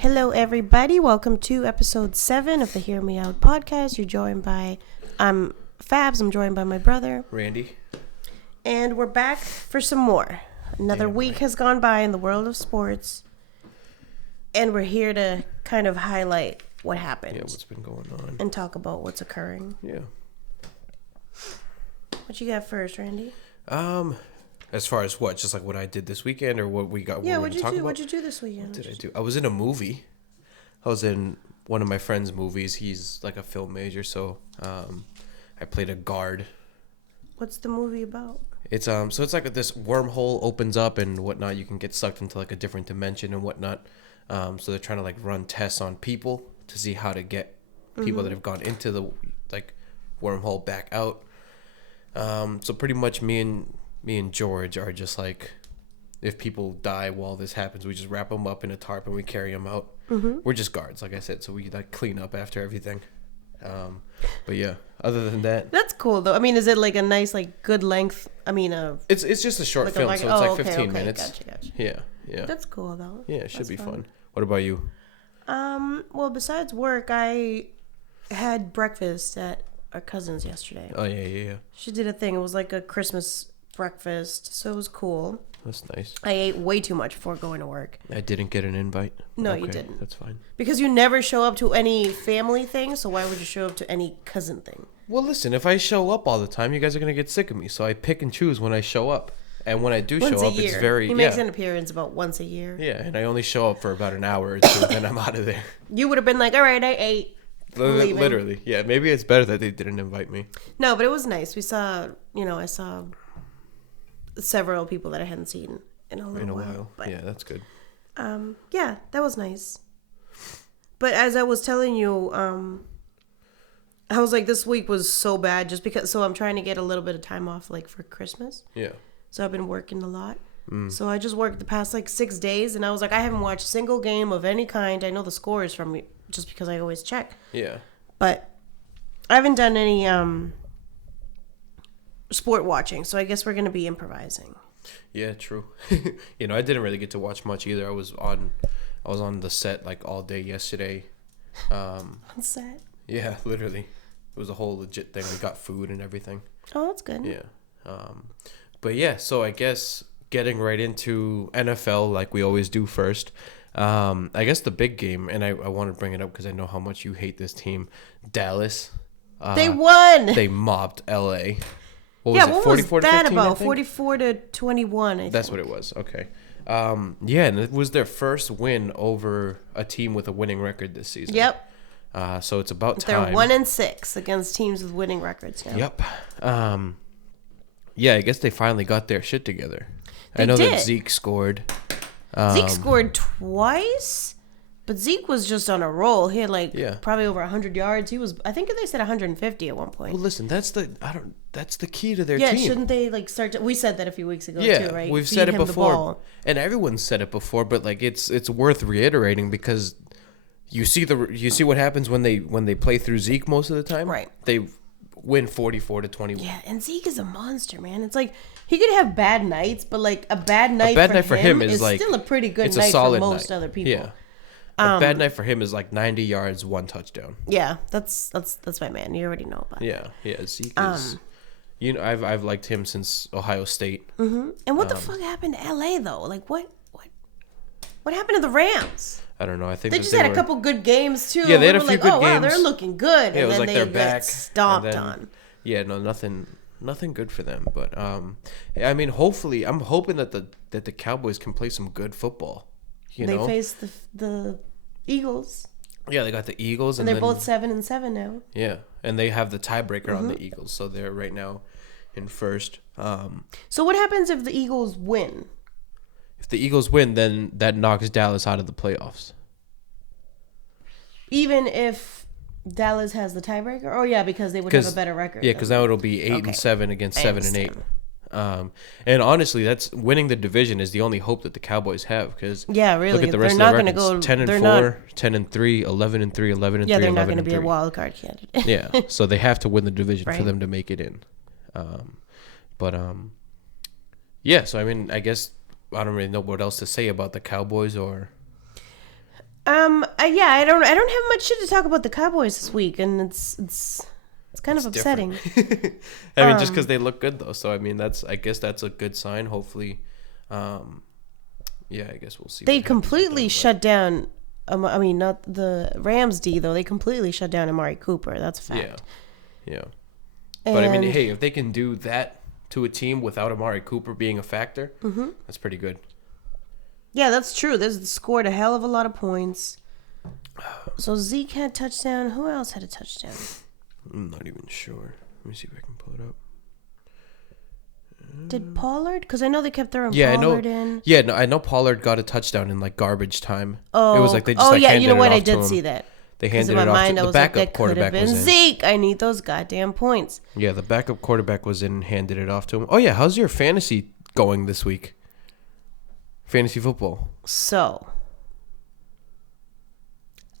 Hello, everybody. Welcome to episode 7 of the Hear Me Out podcast. You're joined by, I'm Fabs. I'm joined by my brother, Randy. And we're back for some more. Another week has gone by in the world of sports. And we're here to kind of highlight what happened. Yeah, what's been going on. And talk about what's occurring. Yeah. What you got first, Randy? As far as what? Just like what I did this weekend or what we got? Yeah, what'd you do? What'd you do this weekend? What did I do? I was in a movie. I was in one of my friend's movies. He's like a film major, so I played a guard. What's the movie about? It's so it's like this wormhole opens up and whatnot. You can get sucked into like a different dimension and whatnot. So they're trying to like run tests on people to see how to get people that have gone into the like wormhole back out. So pretty much me and George are just like, if people die while this happens, we just wrap them up in a tarp and we carry them out. We're just guards, like I said, so we like clean up after everything. But yeah, other than that, that's cool though. I mean, is it like a nice, like good length? I mean, it's just a short like film, so it's like 15 minutes. Gotcha. Yeah. That's cool though. Yeah, it should be fun. What about you? Well, besides work, I had breakfast at our cousin's yesterday. Oh yeah. She did a thing. It was like a Christmas breakfast, so it was cool. That's nice. I ate way too much before going to work. I didn't get an invite. No, you didn't. That's fine. Because you never show up to any family thing, so why would you show up to any cousin thing? Well, listen, if I show up all the time, you guys are going to get sick of me, so I pick and choose when I show up. And when I do show up, it's very... He makes an appearance about once a year. Yeah, and I only show up for about an hour or two, and I'm out of there. You would have been like, all right, I ate. Literally. Yeah, maybe it's better that they didn't invite me. No, but it was nice. We saw, I saw several people that I hadn't seen in a while. But, yeah, that's good. Yeah, that was nice. But as I was telling you, I was like, this week was so bad just because, so I'm trying to get a little bit of time off like for Christmas. Yeah. So I've been working a lot. So I just worked the past like 6 days and I was like, I haven't watched a single game of any kind. I know the scores from me just because I always check. Yeah. But I haven't done any sport watching, so I guess we're going to be improvising. Yeah, true. I didn't really get to watch much either. I was on the set like all day yesterday. On set? Yeah, literally. It was a whole legit thing. We got food and everything. Oh, that's good. Yeah. But yeah, so I guess getting right into NFL like we always do first. I guess the big game, and I want to bring it up because I know how much you hate this team, Dallas. They won. They mopped LA. What was that about? 44-21. I think. That's what it was. Okay. Yeah, and it was their first win over a team with a winning record this season. Yep. So it's about time. They're 1-6 against teams with winning records now. Yep. Yeah, I guess they finally got their shit together. I know that Zeke scored. Zeke scored twice, but Zeke was just on a roll. He had probably over 100 yards. I think they said 150 at one point. Well, listen, that's the key to their team. Yeah, shouldn't they start? We said that a few weeks ago too, right? We've said it before, and everyone's said it before, but like it's worth reiterating because you see what happens when they play through Zeke most of the time. Right. They win 44-21. Yeah, and Zeke is a monster, man. It's like he could have bad nights, but like a bad night for him is like still a pretty good night for most other people. Yeah. A bad night for him is like 90 yards, 1 touchdown. Yeah, that's my man. You already know about that. Yeah. Zeke is. I've liked him since Ohio State. Mm-hmm. And what the fuck happened to LA though? Like what happened to the Rams? I don't know. I think they just had a couple good games too. Yeah, they had a few good games. Wow, they're looking good. Yeah, it was and like then they're they back. Get stomped on. Yeah, no, nothing good for them. But I mean, hopefully, I'm hoping that the Cowboys can play some good football. They face the Eagles. Yeah, they got the Eagles, and they're both 7-7 now. Yeah, and they have the tiebreaker on the Eagles, so they're right now in first. So what happens if the Eagles win? If the Eagles win, then that knocks Dallas out of the playoffs. Even if Dallas has the tiebreaker? Oh, yeah, because they would have a better record. Yeah, because now it'll be 8-7 against 7-8. And honestly, that's winning the division is the only hope that the Cowboys have. Because look at the rest of the records: 10-4, 10-3, 11-3, 11-3. Yeah, they're not going to be a wild card candidate. Yeah, so they have to win the division for them to make it in. Yeah. So I mean, I guess I don't really know what else to say about the Cowboys or. Yeah, I don't have much shit to talk about the Cowboys this week, and it's kind of upsetting. I mean, just because they look good though, so I mean, I guess that's a good sign. Hopefully, yeah, I guess we'll see. They completely shut down. I mean, not the Rams D though. They completely shut down Amari Cooper. That's a fact. Yeah. But I mean, hey, if they can do that to a team without Amari Cooper being a factor, that's pretty good. Yeah, that's true. They scored a hell of a lot of points. So Zeke had a touchdown. Who else had a touchdown? I'm not even sure. Let me see if I can pull it up. Did Pollard? Because I know they kept throwing Pollard in. Yeah, no, I know Pollard got a touchdown in like garbage time. Oh, it was like they just handed you know what? it off I did to see him. that. They handed it off to the backup quarterback. Was in. Zeke. I need those goddamn points. Yeah, the backup quarterback was in and handed it off to him. Oh yeah, how's your fantasy going this week? Fantasy football. So,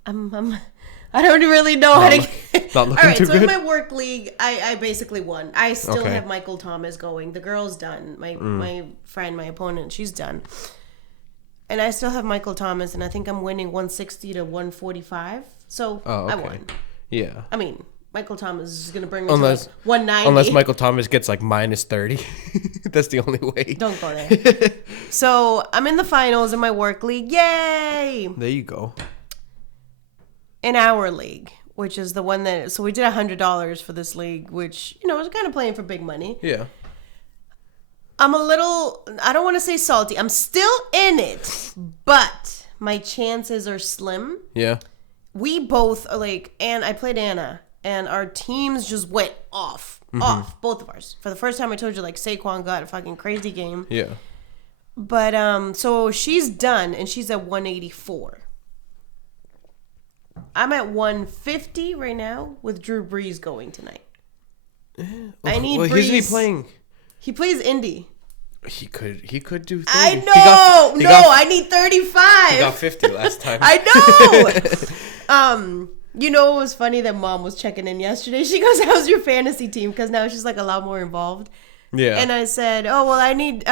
I don't really know how to. Not looking All right, too so good. in my work league, I basically won. I still have Michael Thomas going. The girl's done. My friend, my opponent, she's done. And I still have Michael Thomas, and I think I'm winning 160 to 145. So I won. Yeah. I mean, Michael Thomas is going to bring me to like 190. Unless Michael Thomas gets like minus 30. That's the only way. Don't go there. So I'm in the finals in my work league. Yay! There you go. In our league, which is the one that... So we did $100 for this league, which, you know, was kind of playing for big money. Yeah. I'm a little... I don't want to say salty. I'm still in it, but my chances are slim. Yeah. We both are like... And I played Anna, and our teams just went off, both of ours. For the first time, I told you, like, Saquon got a fucking crazy game. Yeah. But, so she's done, and she's at 184. I'm at 150 right now with Drew Brees going tonight. I need Brees. Isn't he playing? He plays Indy. He could do 30. I know. I need 35. He got 50 last time. I know. You know, it was funny that Mom was checking in yesterday. She goes, "How's your fantasy team?" Because now she's like a lot more involved. Yeah. And I said, "Oh well, I need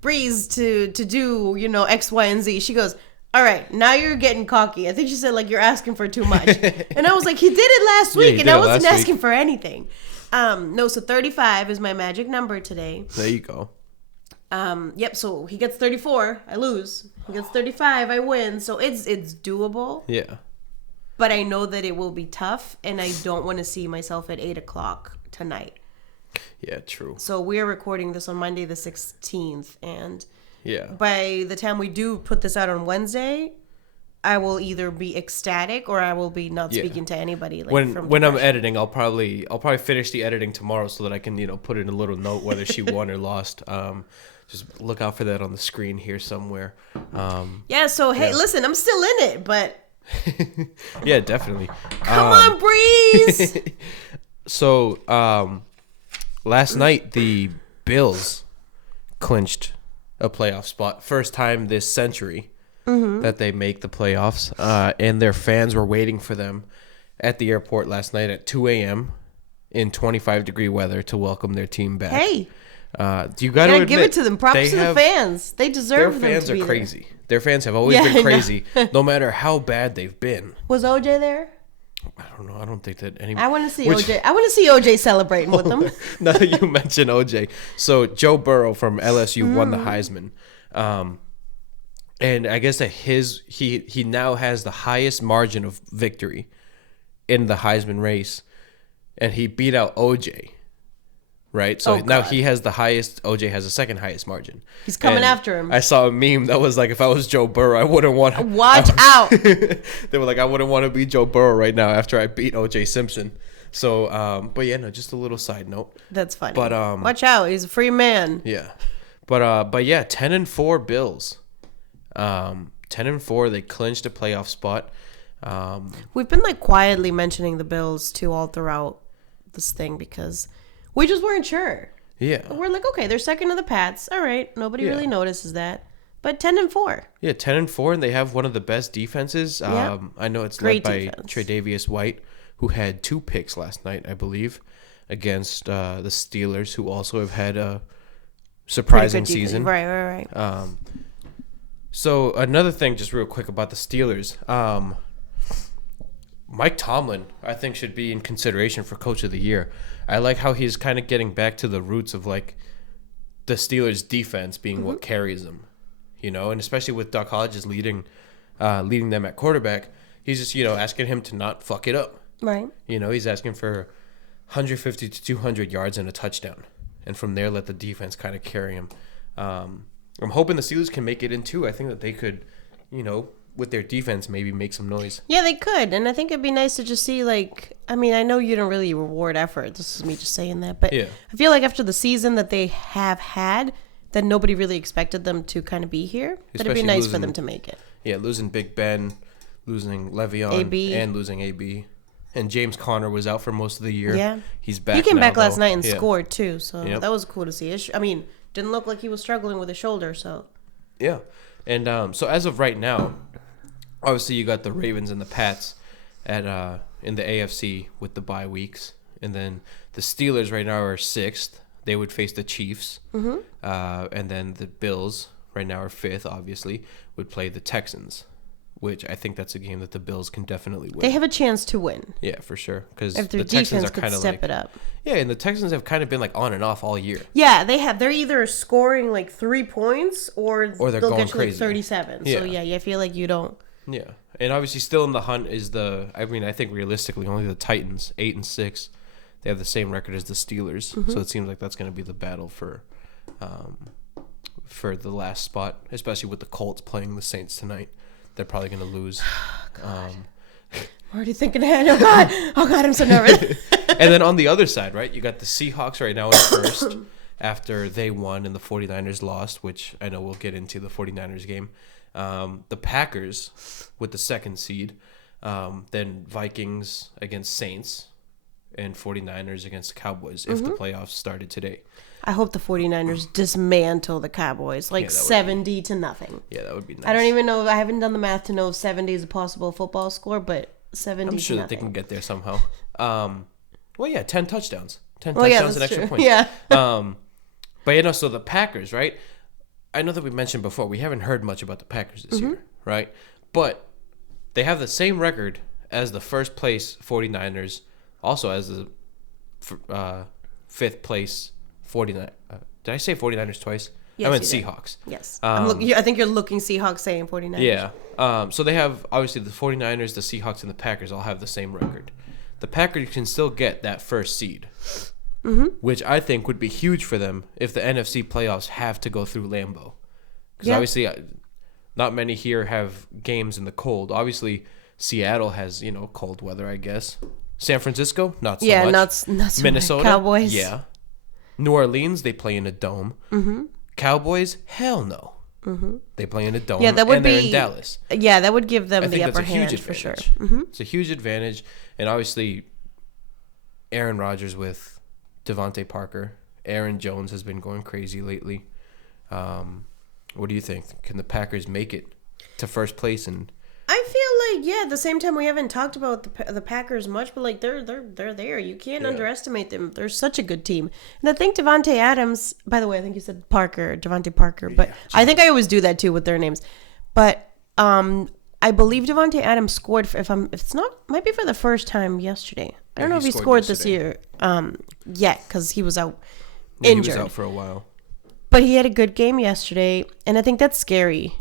Breeze to do, you know, X, Y, and Z." She goes, "All right, now you're getting cocky." I think she said, like, "You're asking for too much." And I was like, he did it last week, and I wasn't asking for anything. No, so 35 is my magic number today. There you go. Yep, so he gets 34, I lose. He gets 35, I win. So it's doable. Yeah. But I know that it will be tough, and I don't want to see myself at 8 o'clock tonight. Yeah, true. So we're recording this on Monday the 16th, and... Yeah. By the time we do put this out on Wednesday, I will either be ecstatic or I will be not speaking to anybody. Like, when I'm editing, I'll probably finish the editing tomorrow so that I can, you know, put in a little note whether she won or lost. Just look out for that on the screen here somewhere. Yeah. So hey, listen, I'm still in it, but yeah, definitely. Come on, Breeze. So last night the Bills clinched a playoff spot. First time this century that they make the playoffs. And their fans were waiting for them at the airport last night at 2 a.m. in 25-degree weather to welcome their team back. Hey. You got to give it to them. Props to the fans. They deserve them to be Their fans are crazy. Their fans have always been crazy, no matter how bad they've been. Was OJ there? I don't know. I don't think that any. I want to see OJ. I want to see OJ celebrating with them. Now that you mention OJ, so Joe Burrow from LSU won the Heisman, and I guess that he now has the highest margin of victory in the Heisman race, and he beat out OJ. Right, so now he has the highest. OJ has the second highest margin. He's coming after him. I saw a meme that was like, if I was Joe Burrow, I wouldn't want to watch out. They were like, I wouldn't want to be Joe Burrow right now after I beat OJ Simpson. So, but yeah, no, just a little side note. That's funny. But watch out, he's a free man. Yeah, but yeah, 10-4 Bills. 10-4, they clinched a playoff spot. We've been like quietly mentioning the Bills too all throughout this thing because we just weren't sure. Yeah. We're like, okay, they're second to the Pats. All right. Nobody really notices that. But 10-4. Yeah, 10-4, and they have one of the best defenses. Yeah. I know it's Great led by defense. Tre'Davious White, who had 2 picks last night, I believe, against the Steelers, who also have had a surprising season. Right. So another thing, just real quick about the Steelers. Mike Tomlin, I think, should be in consideration for Coach of the Year. I like how he's kind of getting back to the roots of like the Steelers' defense being what carries them, and especially with Doc Hodges leading them at quarterback, he's just asking him to not fuck it up. Right. He's asking for 150 to 200 yards and a touchdown, and from there let the defense kind of carry him. I'm hoping the Steelers can make it in too. I think that they could, with their defense, maybe make some noise. Yeah, they could. And I think it'd be nice to just see, I know you don't really reward effort. This is me just saying that. But yeah. I feel like after the season that they have had, that nobody really expected them to kind of be here. That it'd be nice for them to make it. Yeah, losing Big Ben, losing Le'Veon, AB. And losing AB. And James Conner was out for most of the year. Yeah. He's back. He came back last though. night and scored, too. So that was cool to see. Didn't look like he was struggling with his shoulder. So yeah. And so as of right now, obviously, you got the Ravens and the Pats in the AFC with the bye weeks. And then the Steelers right now are 6th. They would face the Chiefs. Mm-hmm. And then the Bills right now are 5th, obviously, would play the Texans, which I think that's a game that the Bills can definitely win. They have a chance to win. Yeah, for sure. Because if their the Texans defense are kind of step it up. Yeah, and the Texans have kind of been on and off all year. Yeah, they have. They're either scoring 3 points or they're they'll going get you crazy. 37. Yeah. So I feel like you don't. Yeah, and obviously still in the hunt is I think realistically only the Titans, 8 and 6. They have the same record as the Steelers, so it seems like that's going to be the battle for the last spot, especially with the Colts playing the Saints tonight. They're probably going to lose. I'm already thinking ahead. Oh God, I'm so nervous. And then on the other side, right, you got the Seahawks right now in first after they won and the 49ers lost, which I know we'll get into the 49ers game. The Packers with the 2nd seed, then Vikings against Saints, and 49ers against the Cowboys if the playoffs started today. I hope the 49ers dismantle the Cowboys 70 to nothing. Yeah, that would be nice. I don't even know. I haven't done the math to know if 70 is a possible football score, but 70 I'm sure to that they nothing. can get there somehow. 10 touchdowns. 10 touchdowns and extra true. points. Yeah. But so the Packers, right? I know that we mentioned before, we haven't heard much about the Packers this year, right? But they have the same record as the first place 49ers, also as the 5th place 49. Did I say 49ers twice? Yes, I meant you did. Seahawks. Yes. I think you're looking Seahawks saying 49ers. Yeah. So they have, obviously, the 49ers, the Seahawks, and the Packers all have the same record. The Packers can still get that first seed, which I think would be huge for them if the NFC playoffs have to go through Lambeau. Because obviously, not many here have games in the cold. Obviously, Seattle has, cold weather, I guess. San Francisco, not so much. Yeah, not so Minnesota, Cowboys. yeah. New Orleans, they play in a dome. Cowboys, hell no. They play in a dome, that would and they're in Dallas. Yeah, that would give them the upper hand huge for sure. It's a huge advantage, and obviously, Aaron Rodgers with Devontae Parker. Aaron Jones has been going crazy lately. What do you think? Can the Packers make it to first place? And I feel at the same time we haven't talked about the Packers much, but they're there. You can't underestimate them. They're such a good team. And I think Devontae Adams, by the way, I think you said Devontae Parker, but I think I always do that too with their names. But I believe Devontae Adams scored might be for the first time yesterday. I don't know if he scored this year yet because he was out injured. He was out for a while. But he had a good game yesterday, and I think that's scary.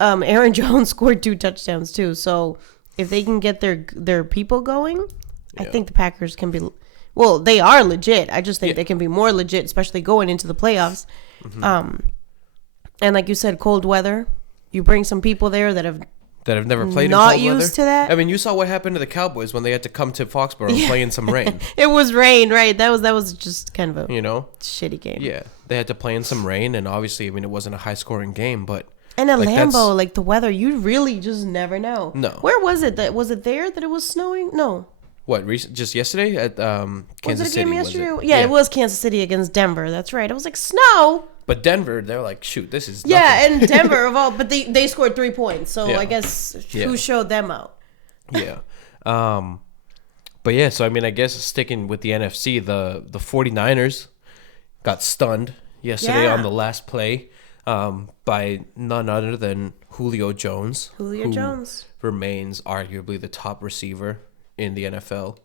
Aaron Jones scored 2 touchdowns too, so if they can get their people going, I think the Packers can be. Well, they are legit. I just think they can be more legit, especially going into the playoffs. And like you said, cold weather. You bring some people there that have never played not in cold used weather. to that. I mean, you saw what happened to the Cowboys when they had to come to Foxborough and play in some rain. It was rain, right? That was just kind of a shitty game. Yeah, they had to play in some rain, and obviously, I mean, it wasn't a high scoring game, but. And at Lambeau, the weather, you really just never know. No. Where was it? Was it there that it was snowing? No. What, just yesterday at Kansas City? Was it a game yesterday? Yeah, it was Kansas City against Denver. That's right. It was snow. But Denver, they're like, shoot, this is nothing. Yeah, and Denver, but they scored 3 points. So I guess who showed them out? Yeah. But yeah, so I mean, I guess sticking with the NFC, the 49ers got stunned yesterday on the last play. by none other than Julio Jones. Julio Jones remains arguably the top receiver in the NFL.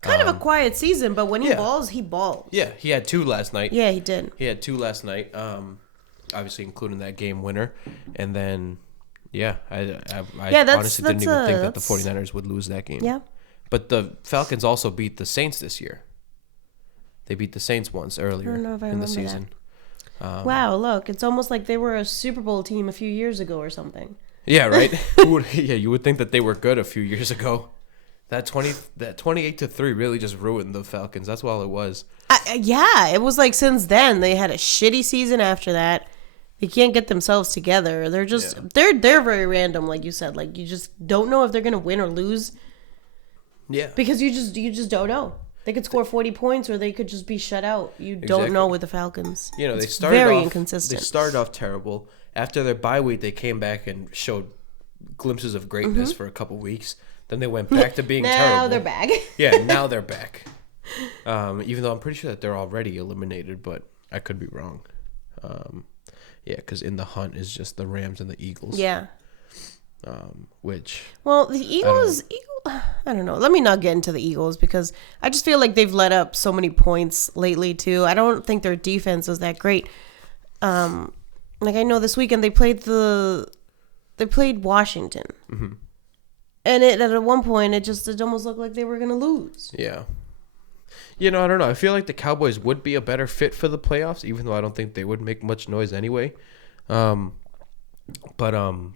Kind of a quiet season, but when he balls, he balls. Yeah, he had 2 last night. Yeah, he did. He had 2 last night, obviously including that game winner. And then, I honestly didn't even think that the 49ers would lose that game. Yeah. But the Falcons also beat the Saints this year. They beat the Saints once earlier in the season. Wow, look, it's almost like they were a Super Bowl team a few years ago or something. Yeah, right? You would think that they were good a few years ago. That 28-3 really just ruined the Falcons. That's all it was. It was like since then they had a shitty season after that. They can't get themselves together. They're just they're very random, like you said. Like you just don't know if they're gonna win or lose. Yeah. Because you just don't know. They could score 40 points or they could just be shut out. You don't know with the Falcons. They started very inconsistent. They started off terrible. After their bye week, they came back and showed glimpses of greatness for a couple weeks. Then they went back to being terrible. Now they're back. Now they're back. Even though I'm pretty sure that they're already eliminated, but I could be wrong. Because in the hunt is just the Rams and the Eagles. Yeah. The Eagles, I don't know. Let me not get into the Eagles because I just feel like they've let up so many points lately too. I don't think their defense is that great. Like I know this weekend they played Washington. Mm-hmm. And at one point it almost looked like they were gonna lose. Yeah. I don't know. I feel like the Cowboys would be a better fit for the playoffs, even though I don't think they would make much noise anyway. But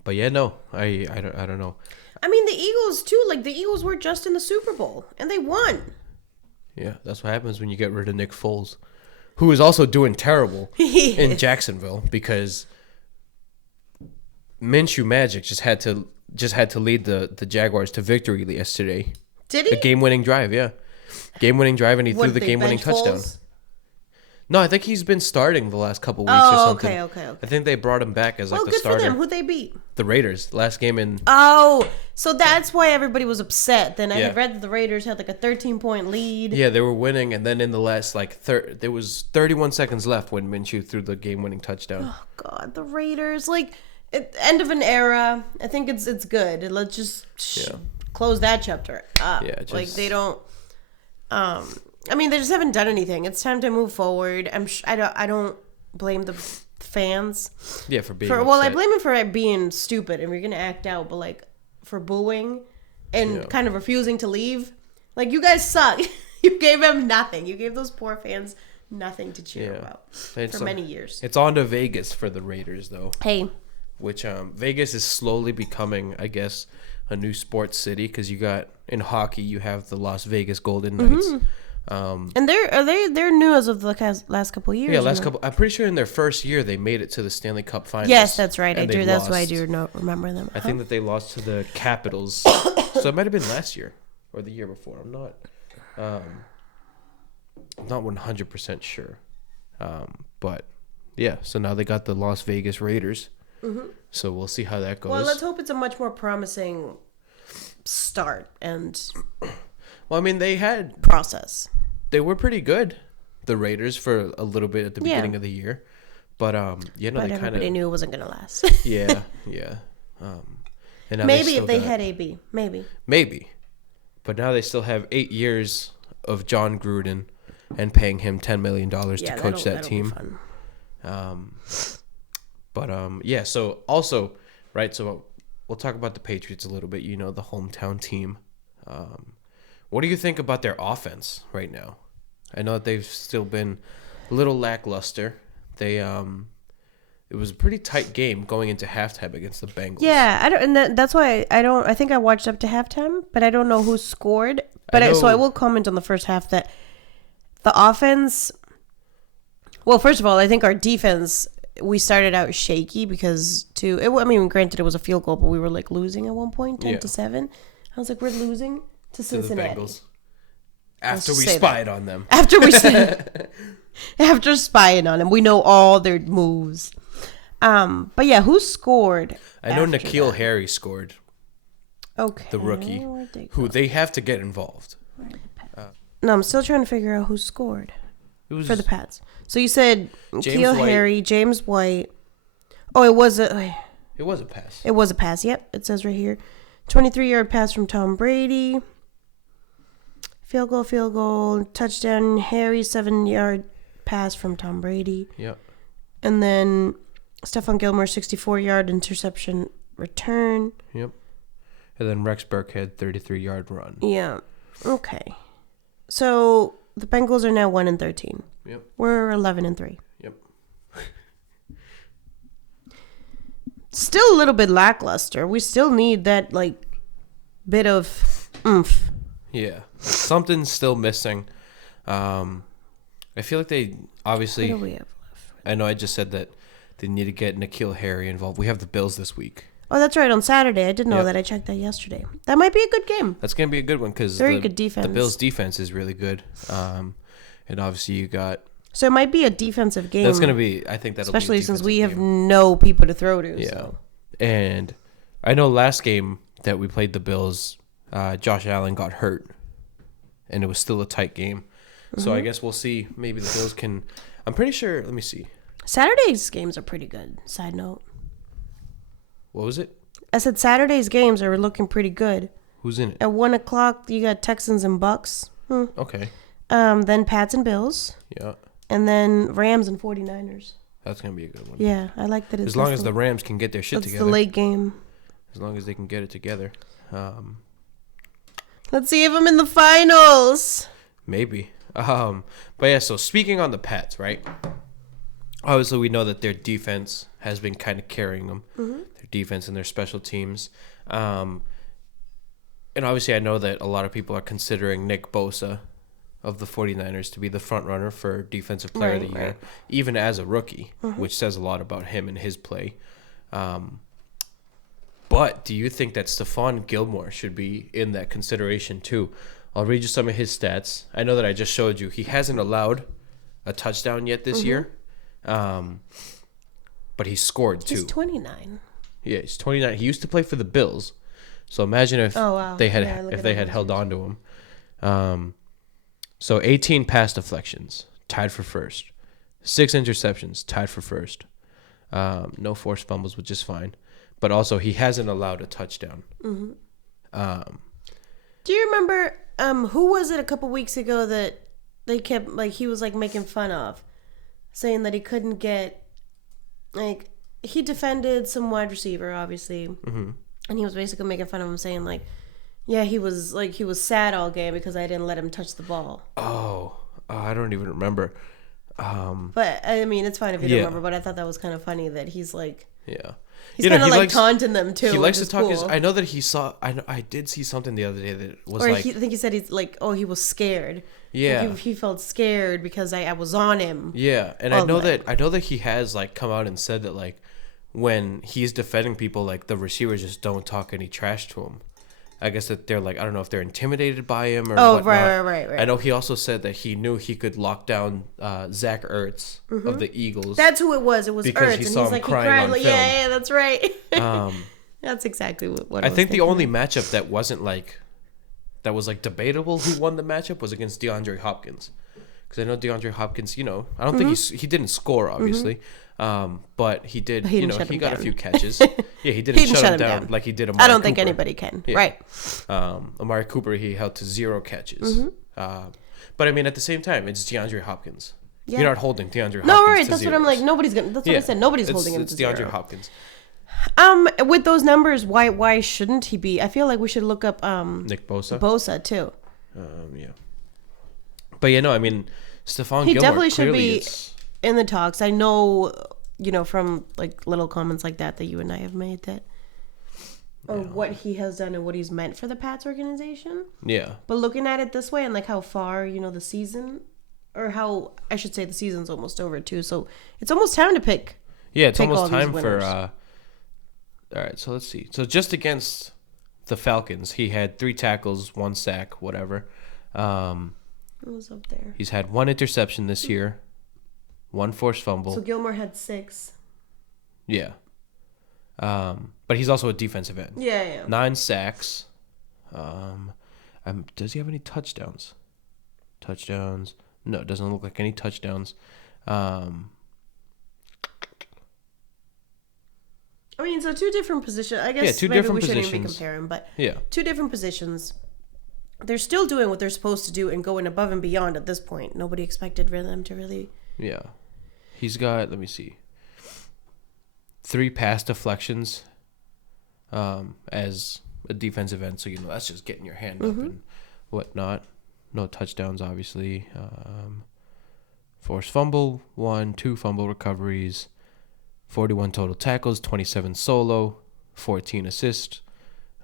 yeah, no, I don't know. I mean, the Eagles too. Like the Eagles were just in the Super Bowl and they won. Yeah, that's what happens when you get rid of Nick Foles, who is also doing terrible in Jacksonville because Minshew Magic just had to lead the Jaguars to victory yesterday. Did he? The game-winning drive, yeah. Game-winning drive, and he threw the game-winning touchdown. No, I think he's been starting the last couple weeks or something. Okay. I think they brought him back as the starter. Good for them. Who'd they beat? The Raiders. Last game in... Oh, so that's why everybody was upset. Then I had read that the Raiders had like a 13-point lead. Yeah, they were winning, and then in the last there was 31 seconds left when Minshew threw the game-winning touchdown. Oh, God, the Raiders. Like, end of an era. I think it's good. Let's just close that chapter up. Yeah, like they don't... I mean, they just haven't done anything. It's time to move forward. I don't blame the fans. Yeah, for being upset. I blame them for being stupid and we're gonna act out, but like for booing and kind of refusing to leave. Like you guys suck. You gave them nothing. You gave those poor fans nothing to cheer about for many years. It's on to Vegas for the Raiders, though. Hey, which Vegas is slowly becoming, I guess, a new sports city because you got in hockey you have the Las Vegas Golden Knights. And they're new as of the last couple of years. Yeah, last couple. I'm pretty sure in their first year they made it to the Stanley Cup Finals. Yes, that's right. I do. That's why I do remember them. I think that they lost to the Capitals. So it might have been last year or the year before. I'm not 100% sure. But yeah, so now they got the Las Vegas Raiders. Mm-hmm. So we'll see how that goes. Well, let's hope it's a much more promising start and. Well, I mean, they had process. They were pretty good, the Raiders, for a little bit at the beginning of the year, but they kind of everybody knew it wasn't gonna last. yeah. And maybe if they had AB, maybe, but now they still have 8 years of John Gruden and paying him $10 million to coach that team. So also, right. So we'll talk about the Patriots a little bit. The hometown team. What do you think about their offense right now? I know that they've still been a little lackluster. It was a pretty tight game going into halftime against the Bengals. Yeah, that's why I think I watched up to halftime, but I don't know who scored. But so I will comment on the first half that the offense. Well, first of all, I think our defense. We started out shaky because granted it was a field goal, but we were like losing at one point, 10-7. I was like, we're losing. To Cincinnati. The Bengals. After we spied on them. After spying on them. We know all their moves. But yeah, who scored? I know N'Keal Harry scored. Okay. The rookie. Who they have to get involved. No, I'm still trying to figure out who scored for the Pats. So you said N'Keal Harry, James White, Oh, it was a pass. It was a pass. Yep, it says right here. 23-yard pass from Tom Brady. Field goal, touchdown. Harry, 7-yard pass from Tom Brady. Yep. And then Stephon Gilmore, 64-yard interception return. Yep. And then Rex Burkhead, 33-yard run. Yeah. Okay. So the Bengals are now 1-13. Yep. We're 11-3. Yep. Still a little bit lackluster. We still need that bit of oomph. Yeah. Something's still missing. I feel like they obviously. What do we have left? I know I just said that they need to get N'Keal Harry involved. We have the Bills this week. Oh, that's right. On Saturday. I didn't know that. I checked that yesterday. That might be a good game. That's going to be a good one because good defense. The Bills' defense is really good. And obviously you got... So it might be a defensive game. That's going to be... I think that'll especially be since we have no people to throw to. Yeah. So. And I know last game that we played the Bills, Josh Allen got hurt. And it was still a tight game. Mm-hmm. So I guess we'll see. Maybe the Bills can... I'm pretty sure... Let me see. Saturday's games are pretty good. Side note. What was it? I said Saturday's games are looking pretty good. Who's in it? At 1 o'clock, you got Texans and Bucks. Okay. Then Pats and Bills. Yeah. And then Rams and 49ers. That's going to be a good one. Yeah, I like that. As long as the Rams can get their shit together. That's the late game. As long as they can get it together. Let's see if I'm in the finals. Maybe. But yeah, so speaking on the Pats, right? Obviously, we know that their defense has been kind of carrying them. Mm-hmm. Their defense and their special teams. And obviously, I know that a lot of people are considering Nick Bosa of the 49ers to be the front runner for Defensive Player of the Year, even as a rookie, which says a lot about him and his play. But do you think that Stephon Gilmore should be in that consideration too? I'll read you some of his stats. I know that I just showed you. He hasn't allowed a touchdown yet this year. But he scored too. He's 29. Yeah, he's 29. He used to play for the Bills. So imagine if they had held on to him. So 18 pass deflections, tied for first. 6 interceptions, tied for first. No forced fumbles, which is fine. But also he hasn't allowed a touchdown. Mm-hmm. Do you remember who was it a couple weeks ago that they kept he was making fun of, saying that he couldn't get he defended some wide receiver obviously, and he was basically making fun of him, saying yeah, he was sad all game because I didn't let him touch the ball. I don't even remember. But I mean, it's fine if you don't remember. But I thought that was kind of funny that he's yeah. He's kind of taunting them too. He likes to talk. Cool. I know that he saw. I did see something the other day that was I think he said he's he was scared. Yeah. He felt scared because I was on him. Yeah, and I know that he has come out and said that when he's defending people, the receivers just don't talk any trash to him. I guess that they're I don't know if they're intimidated by him or whatnot. Right. I know he also said that he knew he could lock down Zach Ertz of the Eagles. That's who it was. It was because Ertz, he saw him crying on film. Yeah, that's right. That's exactly what I think the only matchup that wasn't that was debatable who won the matchup was against DeAndre Hopkins, because I know DeAndre Hopkins. I don't think he didn't score obviously. But he did. He got a few catches. Yeah, he didn't shut him down like he did Amari I don't Cooper. think anybody can. Yeah. Right. Amari Cooper, he held to 0 catches. But I mean, at the same time, it's DeAndre Hopkins. Yeah. You're not holding DeAndre Hopkins. No, right. That's zeros. What I'm nobody's gonna. That's what I said. Nobody's holding him to zero. It's DeAndre 0. Hopkins. With those numbers, why shouldn't he be? I feel like we should look up Nick Bosa. Bosa too. Yeah. But I mean, Stephon Gilmore. He definitely should be in the talks. I know. From little comments like that you and I have made that, or what he has done and what he's meant for the Pats organization. Yeah. But looking at it this way and how far the season, or how I should say the season's almost over too, so it's almost time to pick. Yeah, it's almost time for. All right, so let's see. So just against the Falcons, he had 3 tackles, 1 sack, whatever. It was up there. He's had 1 interception this year. 1 forced fumble. So Gilmore had 6. Yeah. But he's also a defensive end. Yeah. 9 sacks. Does he have any touchdowns? No, it doesn't look like any touchdowns. I mean, so two different positions. I guess Yeah, two maybe different we shouldn't even be positions. comparing, but Yeah. two different positions. They're still doing what they're supposed to do and going above and beyond at this point. Nobody expected them to really. Yeah. He's got, let me see, 3 pass deflections as a defensive end. So, that's just getting your hand up and whatnot. No touchdowns, obviously. Forced fumble, 1, 2 fumble recoveries, 41 total tackles, 27 solo, 14 assists.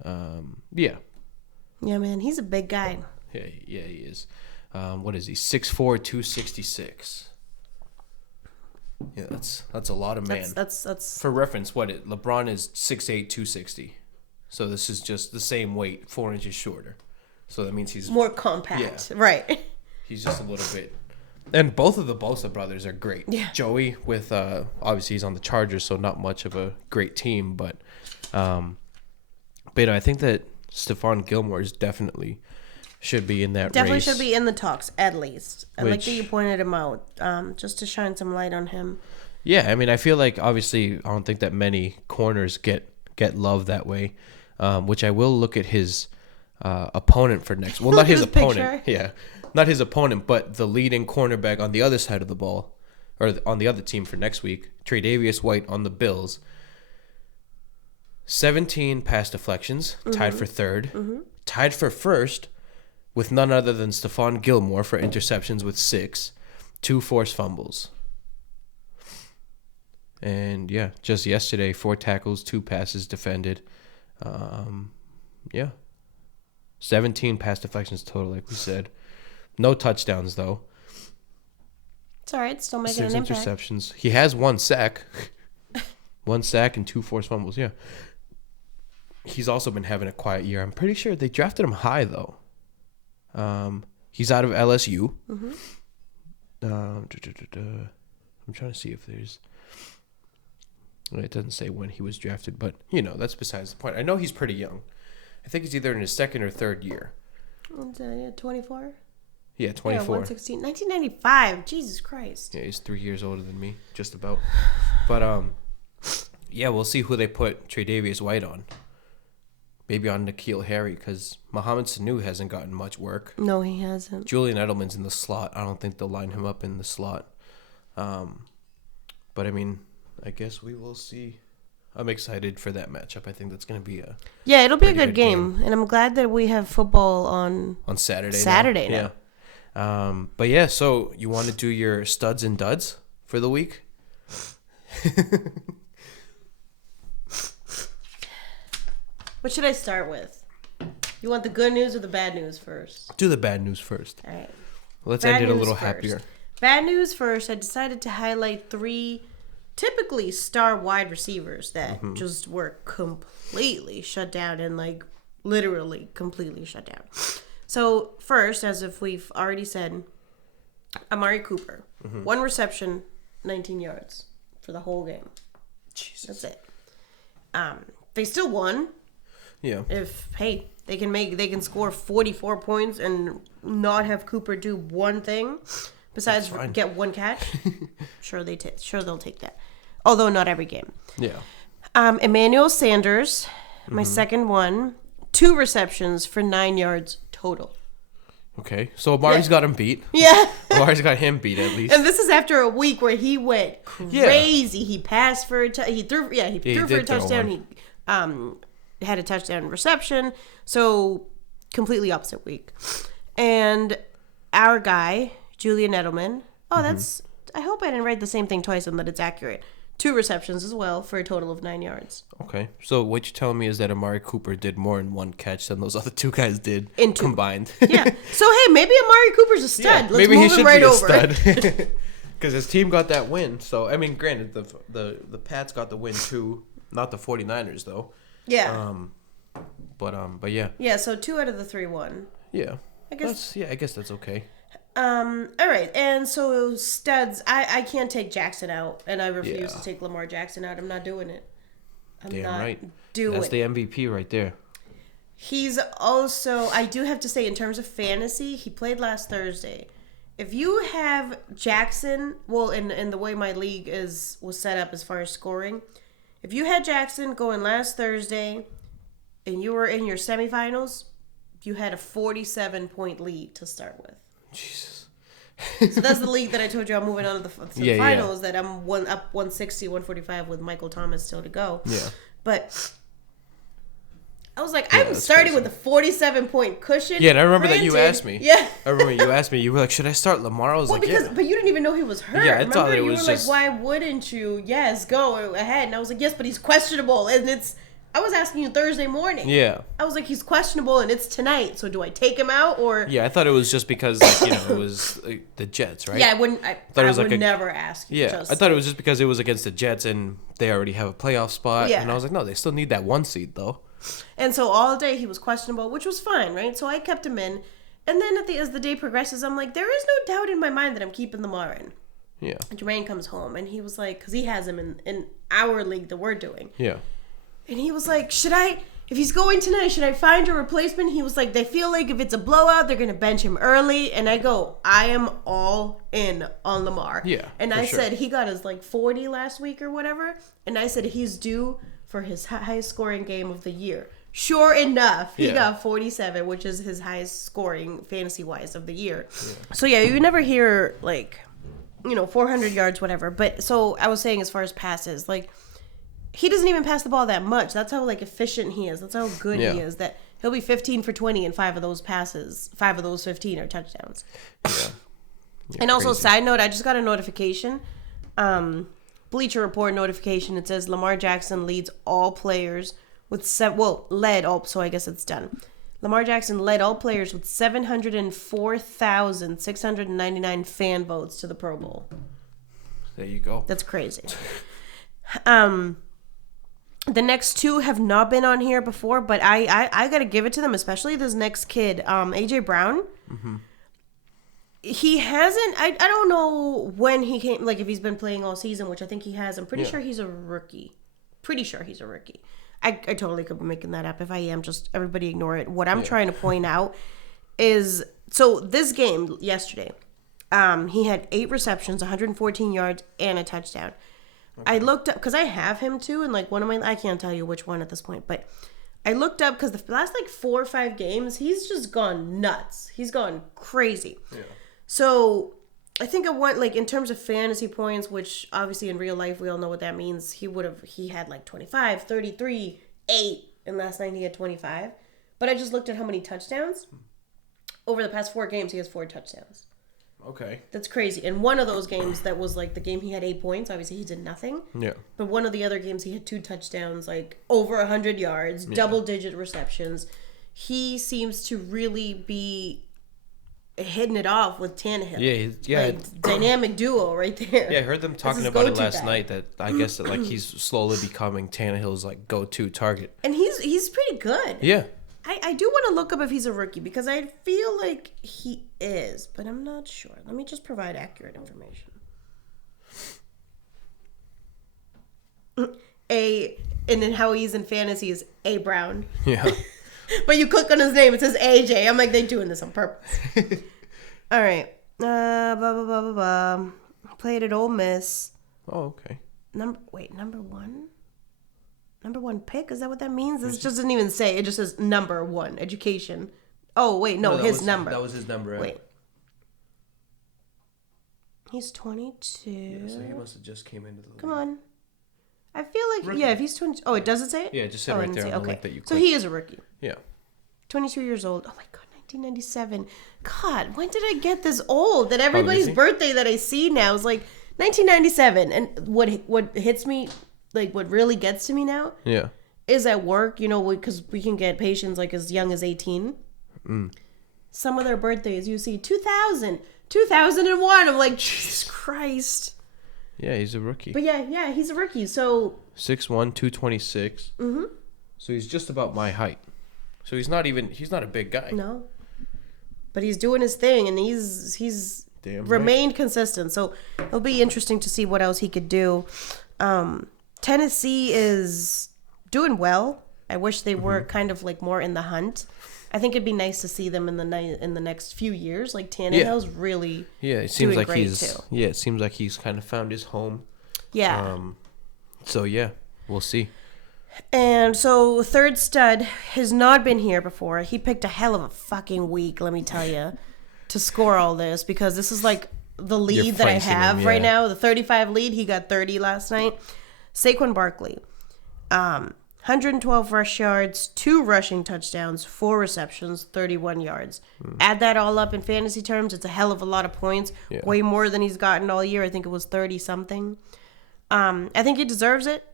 Yeah. Yeah, man, he's a big guy. Yeah, he is. What is he? 6'4", 266. Yeah, that's a lot of man. That's For reference, LeBron is 6'8", 260. So this is just the same weight, 4 inches shorter. So that means he's more compact, yeah. Right? He's just a little bit. And both of the Bosa brothers are great. Yeah. Joey with obviously he's on the Chargers, so not much of a great team, but I think that Stephon Gilmore is definitely should be in that definitely race. Should be in the talks at least. I like that you pointed him out, just to shine some light on him. Yeah, I mean, I feel like obviously I don't think that many corners get love that way, which I will look at his opponent for next. Well, not his opponent. Picture. Yeah, not his opponent, but the leading cornerback on the other side of the ball, or on the other team for next week, Tre'Davious White on the Bills. 17 pass deflections, tied for third. Tied for first with none other than Stephon Gilmore for interceptions with 6. 2 forced fumbles. And, yeah, just yesterday, 4 tackles, 2 passes defended. Yeah. 17 pass deflections total, like we said. No touchdowns, though. It's all right. Still making 6 an impact. interceptions. He has 1 sack. 1 sack and 2 forced fumbles, yeah. He's also been having a quiet year. I'm pretty sure they drafted him high, though. He's out of LSU. I'm trying to see if there's... It doesn't say when he was drafted, but, that's besides the point. I know he's pretty young. I think he's either in his second or third year. 24? Yeah, 24. Yeah, 116. 1995. Jesus Christ. Yeah, he's 3 years older than me, just about. But, yeah, we'll see who they put Tre'Davious White on. Maybe on N'Keal Harry, because Mohamed Sanu hasn't gotten much work. No, he hasn't. Julian Edelman's in the slot. I don't think they'll line him up in the slot. But, I mean, I guess we will see. I'm excited for that matchup. I think that's going to be a it'll be a good game. And I'm glad that we have football on Saturday now. Yeah. But, yeah, so you want to do your studs and duds for the week? What should I start with? You want the good news or the bad news first? Do the bad news first. All right. Let's end it a little happier. Bad news first. I decided to highlight 3 typically star wide receivers that just were completely shut down and literally completely shut down. So first, as if we've already said, Amari Cooper. 1 reception, 19 yards for the whole game. Jesus. That's it. They still won. Yeah. They can score 44 points and not have Cooper do one thing besides get 1 catch. Sure they'll take that. Although not every game. Yeah. Emmanuel Sanders, my second one, 2 receptions for 9 yards total. Okay, so Amari's got him beat. Yeah. Amari's got him beat at least. And this is after a week where he went crazy. Yeah. He passed for he threw for a touchdown. He had a touchdown reception. So completely opposite week. And our guy, Julian Edelman. Oh, that's I hope I didn't write the same thing twice and that it's accurate. 2 receptions as well for a total of 9 yards. Okay. So what you're telling me is that Amari Cooper did more in 1 catch than those other 2 guys did combined. Yeah. So, hey, maybe Amari Cooper's a stud. Let's maybe move he should him right be a over. stud. Because his team got that win. So, I mean, granted, the Pats got the win too. Not the 49ers, though. Yeah. But yeah. Yeah, so 2 out of the 3 won. Yeah. I guess that's okay. All right, and so studs, I can't take Jackson out, and I refuse to take Lamar Jackson out. I'm not doing it. Damn right. That's the MVP right there. He's also, I do have to say, in terms of fantasy, he played last Thursday. If you have Jackson, well, in the way my league was set up as far as scoring, If you had Jackson going last Thursday and you were in your semifinals, you had a 47-point lead to start with. Jesus. So that's the league that I told you I'm moving on to the finals, that I'm up 160, 145 with Michael Thomas still to go. Yeah. But I was like, I'm starting with a 47-point cushion. Yeah, and I remember that you asked me. Yeah. I remember you asked me. You were like, should I start Lamar? I was but you didn't even know he was hurt. Yeah, I thought it was just... like, why wouldn't you? Yes, go ahead. And I was like, yes, but he's questionable. And I was asking you Thursday morning. Yeah. I was like, he's questionable and it's tonight. So do I take him out or? Yeah, I thought it was just because, it was the Jets, right? Yeah, I wouldn't. I would never ask you. Yeah, I thought it was just because it was against the Jets and they already have a playoff spot. Yeah. And I was like, no, they still need that 1 seed though. And so all day he was questionable, which was fine, right? So I kept him in. And then as the day progresses, I'm like, there is no doubt in my mind that I'm keeping Lamar in. Yeah. And Jermaine comes home and he was like, because he has him in our league that we're doing. Yeah. And he was like, if he's going tonight, should I find a replacement? He was like, they feel like if it's a blowout, they're going to bench him early. And I go, I am all in on Lamar. Yeah. And I said, he got his 40 last week or whatever. And I said, he's due for his highest scoring game of the year. Sure enough, he got 47, which is his highest scoring fantasy-wise of the year. Yeah. So, yeah, you never hear, 400 yards, whatever. But so I was saying as far as passes, he doesn't even pass the ball that much. That's how, efficient he is. That's how good he is. That he'll be 15 for 20 and 5 of those 15 are touchdowns. Yeah. And also, side note, I just got a notification. Bleacher Report notification. It says Lamar Jackson leads all players with led all, so I guess it's done. Lamar Jackson led all players with 704,699 fan votes to the Pro Bowl. There you go. That's crazy. The next two have not been on here before, but I gotta give it to them, especially this next kid, AJ Brown. Mm-hmm. He hasn't. I don't know when he came. If he's been playing all season, which I think he has. I'm pretty sure he's a rookie. Pretty sure he's a rookie. I totally could be making that up. If I am, just everybody ignore it. What I'm trying to point out is, so this game yesterday, he had 8 receptions, 114 yards, and a touchdown. Okay. I looked up because I have him too, and one of my, I can't tell you which one at this point, but I looked up because the last 4 or 5 games, he's just gone nuts. He's gone crazy. Yeah. So I think I want, in terms of fantasy points, which obviously in real life we all know what that means. He had 25, 33, 8, and last night he had 25. But I just looked at how many touchdowns. Over the past 4 games, he has 4 touchdowns. Okay. That's crazy. And one of those games that was the game he had 8 points, obviously he did nothing. Yeah. But one of the other games he had 2 touchdowns, over 100 yards, double-digit receptions. He seems to really be hitting it off with Tannehill. Yeah. Dynamic duo right there. Yeah, I heard them talking about it last night, that I guess that he's slowly becoming Tannehill's go-to target. And he's pretty good. Yeah. I do want to look up if he's a rookie because I feel like he is, but I'm not sure. Let me just provide accurate information. And then how he's in fantasy is A. Brown. Yeah. But you click on his name, it says AJ. I'm like, they're doing this on purpose. All right. Blah, blah, blah, blah, blah. Played at Ole Miss. Oh, okay. Number 1? Number 1 pick? Is that what that means? This just doesn't even say. It just says number 1, education. Oh, wait. No, his number. That was his number, right? Wait. He's 22. Yeah, so he must have just came into the league. Come on. I feel like, rookie. If he's 20. Oh, it doesn't say it? Yeah, it just said right there on the link that you clicked. So he is a rookie. Yeah. 22 years old. Oh my God, 1997. God, when did I get this old? That everybody's birthday that I see now is 1997. And what hits me, what really gets to me now, is at work, because we can get patients as young as 18. Mm. Some of their birthdays, you see 2000, 2001. I'm like, Jesus Christ. Yeah, he's a rookie. But yeah, he's a rookie. So 6'1", 226. Mm-hmm. So he's just about my height. So he's not a big guy. No. But he's doing his thing, and he's remained consistent. So it'll be interesting to see what else he could do. Tennessee is doing well. I wish they were kind of more in the hunt. I think it'd be nice to see them in the next few years. Tannehill's really it seems doing like it seems like he's kind of found his home. Yeah. So yeah. We'll see. And so third stud has not been here before. He picked a hell of a fucking week, let me tell you, to score all this, because this is like the lead that I have right now. The 35 lead. He got 30 last night. Saquon Barkley. 112 rush yards, 2 rushing touchdowns, 4 receptions, 31 yards. Add that all up in fantasy terms, it's a hell of a lot of points. Yeah. Way more than he's gotten all year. I think it was 30-something. I think he deserves it.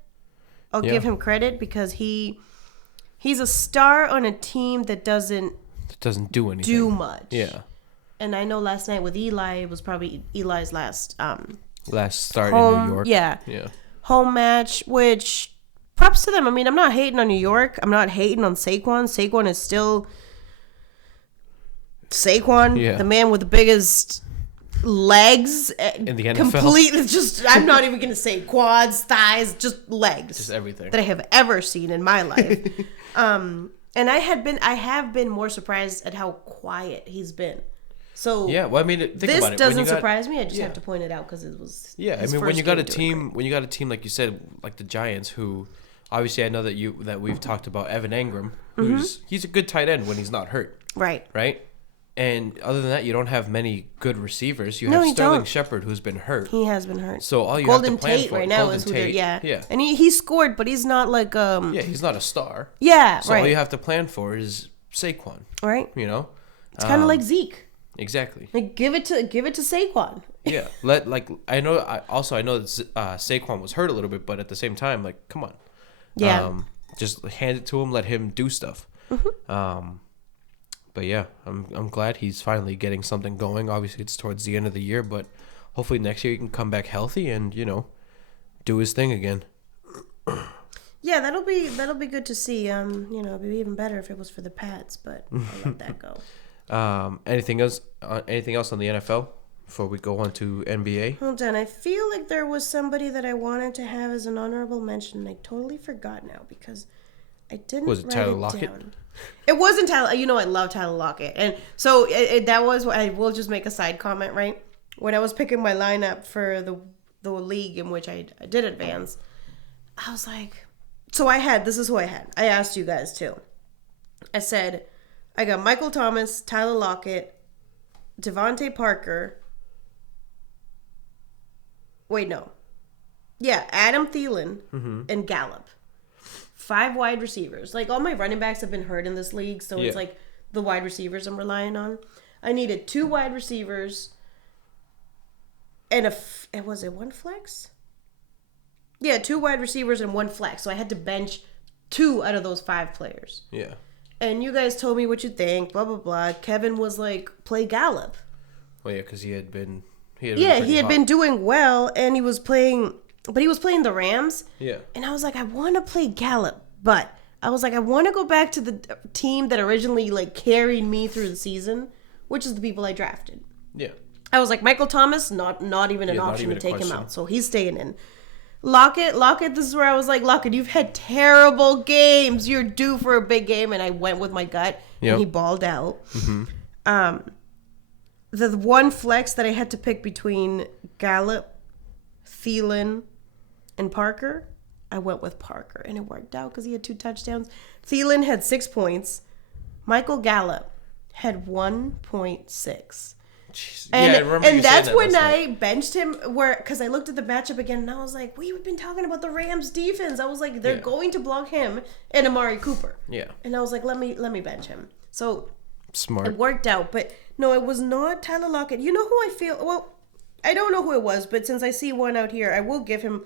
I'll give him credit because he's a star on a team that doesn't do anything. Do much. Yeah. And I know last night with Eli, it was probably Eli's last start home, in New York. Yeah. Home match, which props to them. I mean, I'm not hating on New York. I'm not hating on Saquon. Saquon is still Saquon, the man with the biggest legs in the NFL. Completely, just I'm not even gonna say quads, thighs, just legs, just everything that I have ever seen in my life. And I have been more surprised at how quiet he's been. So yeah, well, I mean, think this about it. Doesn't surprise me. I just have to point it out because it was I mean, when you got a team like you said, like the Giants, who obviously I know that we've talked about Evan Engram, he's a good tight end when he's not hurt, right? And other than that, you don't have many good receivers. You have Sterling Shepard, who's been hurt. He has been hurt. So all you Golden have to plan Tate for right now is who they're and he scored, but he's not like he's not a star. So all you have to plan for is Saquon, right? You know, it's kind of like Zeke. Exactly. Like give it to Saquon. Yeah. I know that Saquon was hurt a little bit, but at the same time, like, come on. Yeah. Just hand it to him. Let him do stuff. But yeah, I'm glad he's finally getting something going. Obviously, it's towards the end of the year, but hopefully next year he can come back healthy and do his thing again. Yeah, that'll be good to see. It'd be even better if it was for the Pats, but I'll let that go. Anything else on the NFL before we go on to NBA? Hold on, I feel like there was somebody that I wanted to have as an honorable mention. I totally forgot now because I didn't. Was it Tyler Lockett? Down. It wasn't Tyler. I love Tyler Lockett, and so that was. I will just make a side comment, right? When I was picking my lineup for the league in which I did advance, I was like, so this is who I had. I asked you guys too. I said, I got Michael Thomas, Tyler Lockett, Devontae Parker. Wait, no. Yeah, Adam Thielen and Gallup. 5 wide receivers. Like, all my running backs have been hurt in this league, so it's like the wide receivers I'm relying on. I needed 2 wide receivers and was it 1 flex? Yeah, 2 wide receivers and 1 flex. So I had to bench 2 out of those 5 players. Yeah. And you guys told me what you think, blah, blah, blah. Kevin was like, play Gallup. Well, yeah, because he had been doing well, and he was playing the Rams. Yeah. And I was like, I want to play Gallup, but I was like, I want to go back to the team that originally like carried me through the season, which is the people I drafted. Yeah. I was like, Michael Thomas, not even an option to take him out, so he's staying in. Lockett, this is where I was like, Lockett, you've had terrible games. You're due for a big game, and I went with my gut, and he balled out. The 1 flex that I had to pick between Gallup, Thielen, and Parker, I went with Parker, and it worked out because he had 2 touchdowns. Thielen had 6 points. Michael Gallup had 1.6. And that's when I benched him, because I looked at the matchup again, and I was like, we've been talking about the Rams defense. I was like, they're going to block him and Amari Cooper. Yeah. And I was like, let me bench him. So smart. It worked out, but no, it was not Tyler Lockett. You know who I feel? Well, I don't know who it was, but since I see one out here, I will give him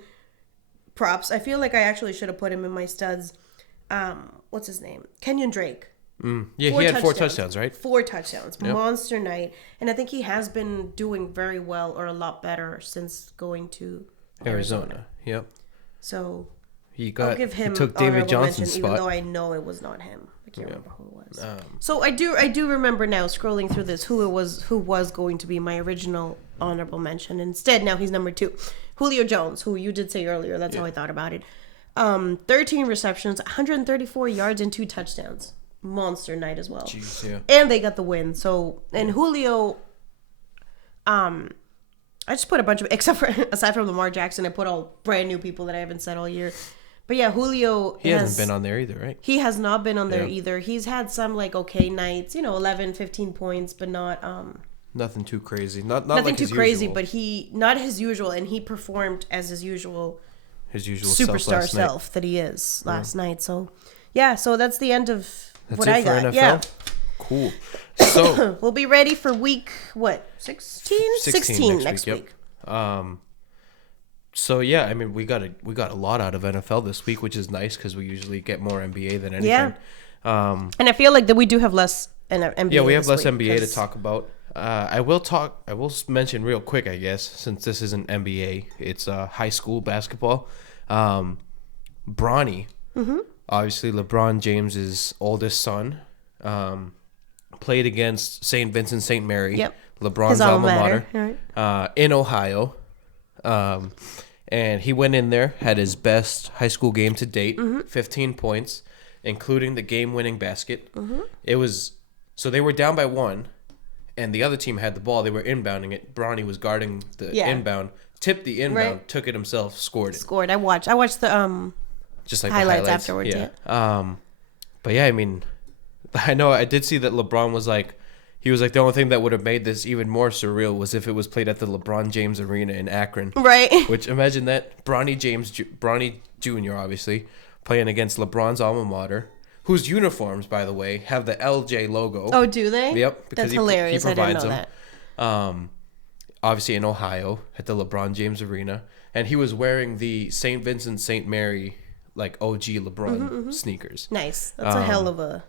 props. I feel like I actually should have put him in my studs. What's his name? Kenyon Drake. Yeah, he had 4 touchdowns, right? 4 touchdowns. Yep. Monster night. And I think he has been doing very well, or a lot better, since going to Arizona. Yep. So I'll give him took David Johnson's spot. Even though I know it was not him. I can't remember who it was. So I do remember now, scrolling through this, who was going to be my original honorable mention. Instead, now he's number 2. Julio Jones, who you did say earlier. That's how I thought about it. 13 receptions, 134 yards, and 2 touchdowns. Monster night as well. Jeez, yeah. And they got the win. So, and Julio, I just put a bunch of, aside from Lamar Jackson, I put all brand new people that I haven't said all year. But yeah, Julio he hasn't been on there either, right? He has not been on there either. He's had some like okay nights, 11, 15 points, but not nothing too crazy. Not nothing like too his crazy, usual. but he not his usual, and he performed as his usual superstar self that he is last night. So yeah, so that's the end of what I got. NFL? Yeah. Cool. So we'll be ready for week 16? 16 next week. So yeah, I mean we got a lot out of NFL this week, which is nice because we usually get more NBA than anything. Yeah. And I feel like that we do have less NBA. Yeah, we have less NBA to talk about. I will mention real quick, I guess, since this isn't NBA, it's high school basketball. Bronny, obviously LeBron James's oldest son, played against St. Vincent St. Mary, LeBron's alma mater, right. In Ohio. And he went in there, had his best high school game to date, 15 points, including the game-winning basket. It was so they were down by 1, and the other team had the ball. They were inbounding it. Bronny was guarding the inbound, tipped the inbound, took it himself, scored it. I watched the just like highlights afterwards. Yeah. But yeah, I mean, I know I did see that LeBron was like. He was like, the only thing that would have made this even more surreal was if it was played at the LeBron James Arena in Akron. Right. Which, imagine that. Bronny Jr., obviously, playing against LeBron's alma mater, whose uniforms, by the way, have the LJ logo. Oh, do they? Yep. That's hilarious. He provides I didn't know that. Obviously in Ohio at the LeBron James Arena. And he was wearing the St. Vincent St. Mary, like, OG LeBron sneakers. Nice. That's a hell of a...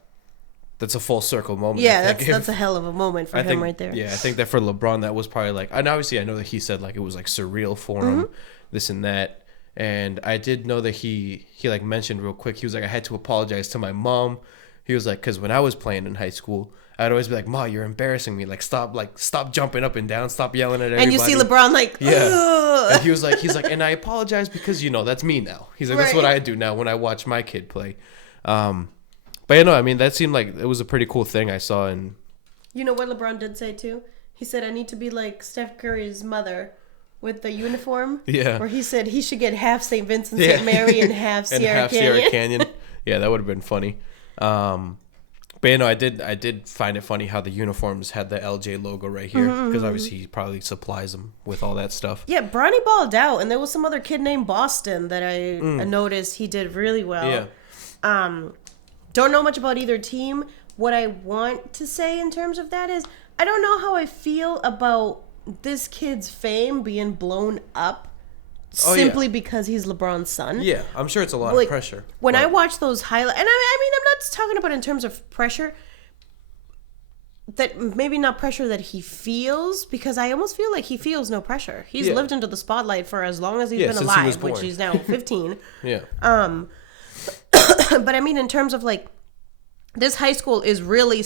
That's a full circle moment. Yeah, that's a hell of a moment for him right there. Yeah, I think that for LeBron, that was probably like, and obviously I know that he said like it was like surreal for him, this and that. And I did know that he like mentioned real quick, he was like, I had to apologize to my mom. He was like, because when I was playing in high school, I'd always be like, Ma, you're embarrassing me. Like, stop jumping up and down. Stop yelling at everybody. And you see LeBron like, yeah. And he's like, and I apologize because, that's me now. He's like, that's what I do now when I watch my kid play. But I mean, that seemed like it was a pretty cool thing I saw. And you know what LeBron did say too? He said, I need to be like Steph Curry's mother with the uniform. Yeah. Where he said he should get half St. Vincent St. Mary and half Sierra Canyon. Yeah, that would have been funny. But I did find it funny how the uniforms had the LJ logo right here because obviously he probably supplies them with all that stuff. Yeah, Bronny balled out, and there was some other kid named Boston that I noticed he did really well. Yeah. Don't know much about either team. What I want to say in terms of that is I don't know how I feel about this kid's fame being blown up simply because he's LeBron's son. Yeah, I'm sure it's a lot of pressure. When I watch those highlights, and I mean, I'm not talking about in terms of pressure, that maybe not pressure that he feels, because I almost feel like he feels no pressure. He's lived into the spotlight for as long as he's been alive, which he's now 15. Yeah. But I mean, in terms of like, this high school is really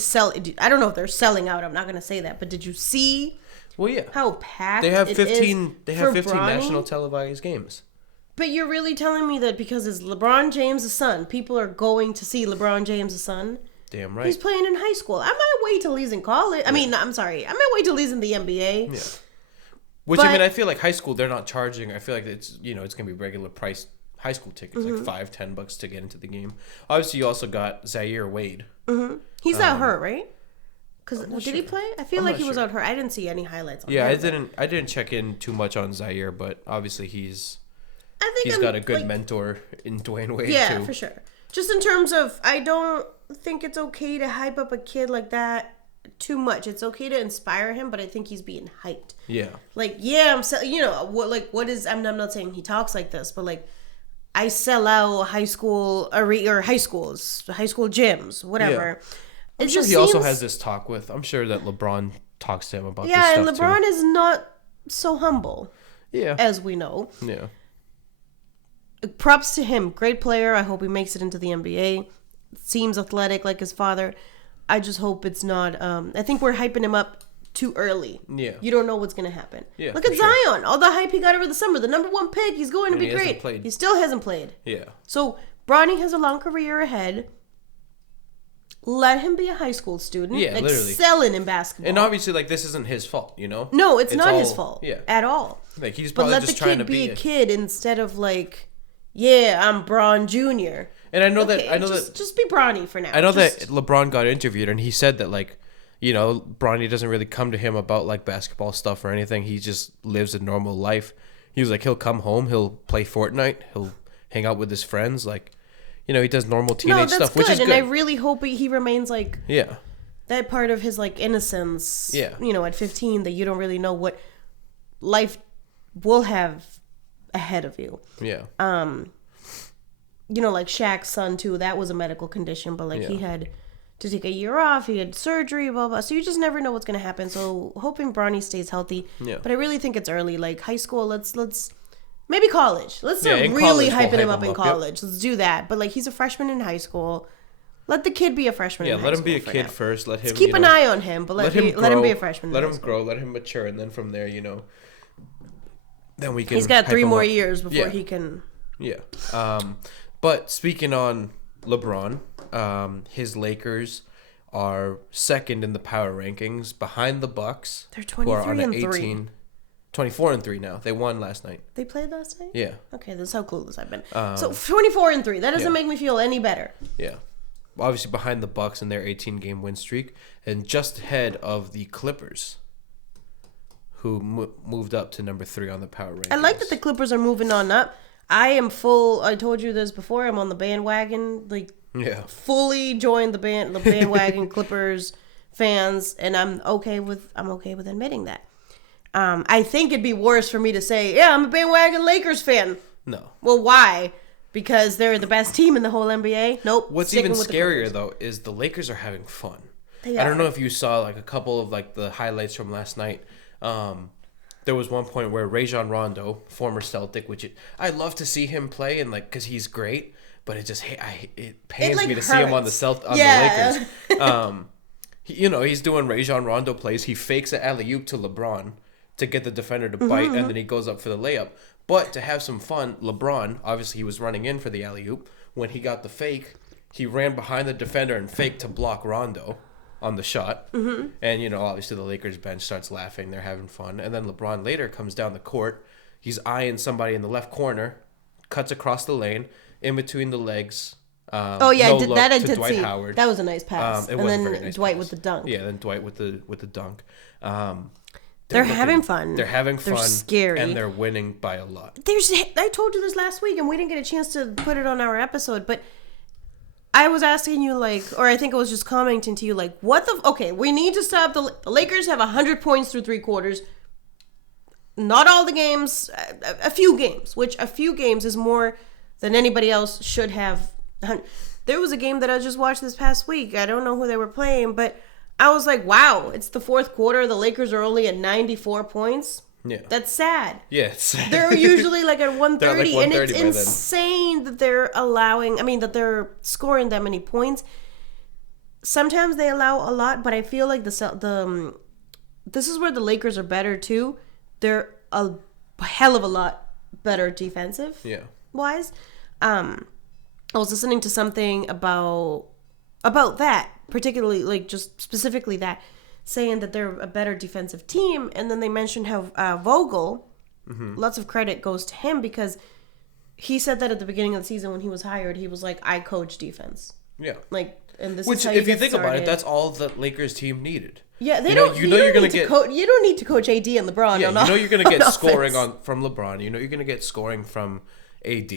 I don't know if they're selling out. I'm not going to say that, but did you see? Well, yeah. How packed they have 15. They have 15 Bronny? national televised games. But you're really telling me that because it's LeBron James' son, people are going to see LeBron James' son? Damn right. He's playing in high school. I might wait till he's in college. I mean, I'm sorry. I might wait till he's in the NBA. Yeah. Which, I mean, I feel like high school, they're not charging. I feel like it's, it's going to be regular price high school tickets, like $5-10 to get into the game. Obviously, you also got Zaire Wade. He's not hurt, right? Because did he play? I feel like he was out hurt. I didn't see any highlights on him. I didn't check in too much on Zaire, but obviously he's got a good mentor in Dwayne Wade too. Yeah, for sure. Just in terms of, I don't think it's okay to hype up a kid like that too much. It's okay to inspire him, but I think he's being hyped. Yeah. Like, I'm not saying he talks like this, but like, I sell out high school or high schools, high school gyms, whatever. Yeah. I'm sure he also has this talk with. I'm sure that LeBron talks to him about this stuff and LeBron is not so humble. Yeah. As we know. Yeah. Props to him. Great player. I hope he makes it into the NBA. Seems athletic like his father. I just hope it's not. I think we're hyping him up too early. Yeah. You don't know what's going to happen. Yeah. Look at Zion. All the hype he got over the summer. The number 1 pick. He's going to be great. He still hasn't played. Yeah. So Bronny has a long career ahead. Let him be a high school student. Yeah, literally. Excelling in basketball. And obviously, like, this isn't his fault, No, it's not his fault. Yeah. At all. Like, he's probably just trying to be a kid instead of, like, yeah, I'm Braun Jr. And I know Okay, that just be Bronny for now. I know that LeBron got interviewed and he said that like, you know, Bronny doesn't really come to him about like basketball stuff or anything. He just lives a normal life. He was like, he'll come home, he'll play Fortnite, he'll hang out with his friends, like, you know, he does normal teenage stuff, which is good. And I really hope he remains like yeah, that part of his like innocence. Yeah, you know, at 15, that you don't really know what life will have ahead of you. Yeah. You know, like Shaq's son too. That was a medical condition, but like he had to take a year off. He had surgery, blah blah. So you just never know what's gonna happen. So hoping Bronny stays healthy. Yeah. But I really think it's early. Like high school, let's maybe college. Let's start really hyping him up in college. Yep. Let's do that. But like he's a freshman in high school. Let the kid be a freshman. Yeah, in high let him school be a kid first. Let him Let's keep an eye on him, but let him be a freshman. Let him grow. Let him mature, and then from there, you know, then we can. He's got 3 more years before he can. Yeah. But speaking on LeBron, his Lakers are second in the power rankings behind the Bucks. They're 23-3. 24-3 now. They won last night. They played last night? Yeah. Okay, that's how clueless I've been. So 24-3. That doesn't make me feel any better. Yeah. Obviously behind the Bucks in their 18-game win streak, and just ahead of the Clippers, who moved up to number 3 on the power rankings. I like that the Clippers are moving on up. I am full. I told you this before. I'm on the bandwagon. Like, fully joined the bandwagon Clippers fans, and I'm okay with admitting that. I think it'd be worse for me to say, yeah, I'm a bandwagon Lakers fan. No. Well, why? Because they're the best team in the whole NBA? Nope. What's even scarier, though, is the Lakers are having fun. They are. I don't know if you saw like a couple of like the highlights from last night. There was one point where Rajon Rondo, former Celtic, I love to see him play, and like because he's great, but it pains me to see him on the Lakers. He's doing Rajon Rondo plays. He fakes an alley-oop to LeBron to get the defender to bite, and then he goes up for the layup. But to have some fun, LeBron, obviously he was running in for the alley-oop. When he got the fake, he ran behind the defender and faked to block Rondo on the shot. Mm-hmm. And, obviously the Lakers bench starts laughing. They're having fun. And then LeBron later comes down the court. He's eyeing somebody in the left corner, cuts across the lane, in between the legs. I did Dwight see. Howard. That was a nice pass. And then very nice Dwight pass. with the dunk. Yeah, then Dwight with the dunk. They're having fun. They're having fun. They're scary. And they're winning by a lot. I told you this last week, and we didn't get a chance to put it on our episode, but I was asking you, or I think I was just commenting to you, okay, we need to stop the Lakers have 100 points through 3 quarters. Not all the games, a few games, which a few games is more than anybody else should have. There was a game that I just watched this past week. I don't know who they were playing, but I was like, wow, it's the 4th quarter. The Lakers are only at 94 points. Yeah. That's sad. Yeah, it's sad. They're usually at 130, like and it's insane that that they're scoring that many points. Sometimes they allow a lot, but I feel like this is where the Lakers are better too. They're a hell of a lot better defensive. Yeah. Wise. I was listening to something about that, particularly just specifically that, saying that they're a better defensive team, and then they mentioned how Vogel, lots of credit goes to him because he said that at the beginning of the season when he was hired, he was like, I coach defense. Yeah. And this Which, is how if you think started. about it, that's all the Lakers team needed. Yeah, you don't need to coach AD and LeBron. Yeah, you're going to get scoring from LeBron. You're going to get scoring from AD.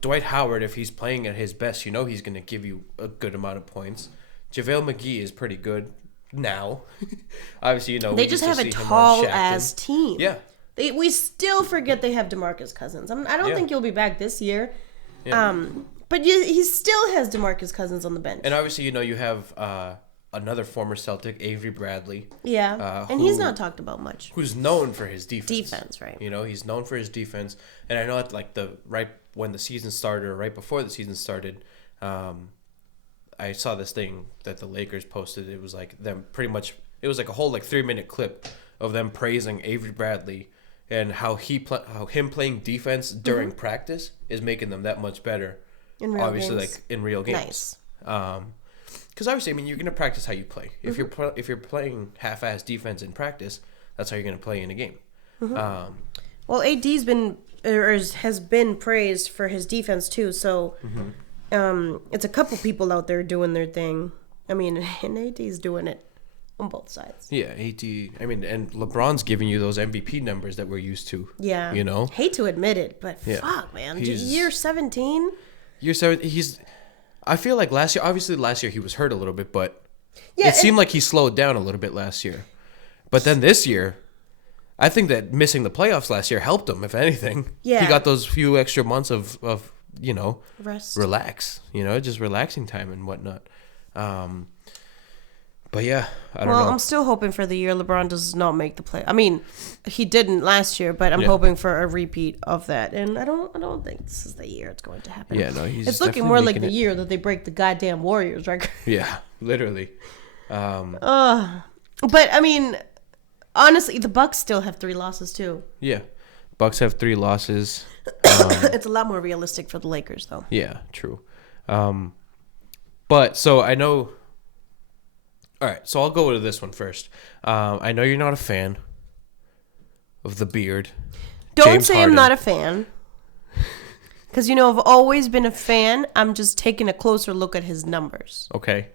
Dwight Howard, if he's playing at his best, he's going to give you a good amount of points. JaVale McGee is pretty good now. Obviously, they just have a tall ass team. Yeah, we still forget they have DeMarcus Cousins. I don't think he'll be back this year. Yeah. But he still has DeMarcus Cousins on the bench. And obviously, you have another former Celtic, Avery Bradley. Yeah, and he's not talked about much. Who's known for his defense. Defense, right? He's known for his defense. And I know that right when the season started, or right before the season started, I saw this thing that the Lakers posted. It was like them pretty much. It was like a whole 3-minute clip of them praising Avery Bradley and how him playing defense during practice is making them that much better. In real games. In real games. Nice. Because obviously, you're going to practice how you play. If you're playing half-ass defense in practice, that's how you're going to play in a game. Well, AD's been has been praised for his defense too. So it's a couple people out there doing their thing. I mean, and AD's doing it on both sides. Yeah, AD. I mean, and LeBron's giving you those MVP numbers that we're used to. Yeah. You know? Hate to admit it, but fuck, man. Year 17? Year 7, I feel like last year he was hurt a little bit, but yeah, it seemed like he slowed down a little bit last year. But then this year, I think that missing the playoffs last year helped him, if anything. Yeah. He got those few extra months of rest. Relax, just relaxing time and whatnot. But yeah, I don't know. Well, I'm still hoping for the year LeBron does not make the play. I mean, he didn't last year, but I'm hoping for a repeat of that. And I don't think this is the year it's going to happen. Yeah, no, it's looking more like the year that they break the goddamn Warriors record. Yeah, literally. But I mean, honestly, the Bucks still have 3 losses too. Yeah, Bucks have 3 losses. It's a lot more realistic for the Lakers, though. Yeah, true. But so I know. All right, so I'll go to this one first. I know you're not a fan of the beard. Don't James say Harden. I'm not a fan. Because, I've always been a fan. I'm just taking a closer look at his numbers. Okay.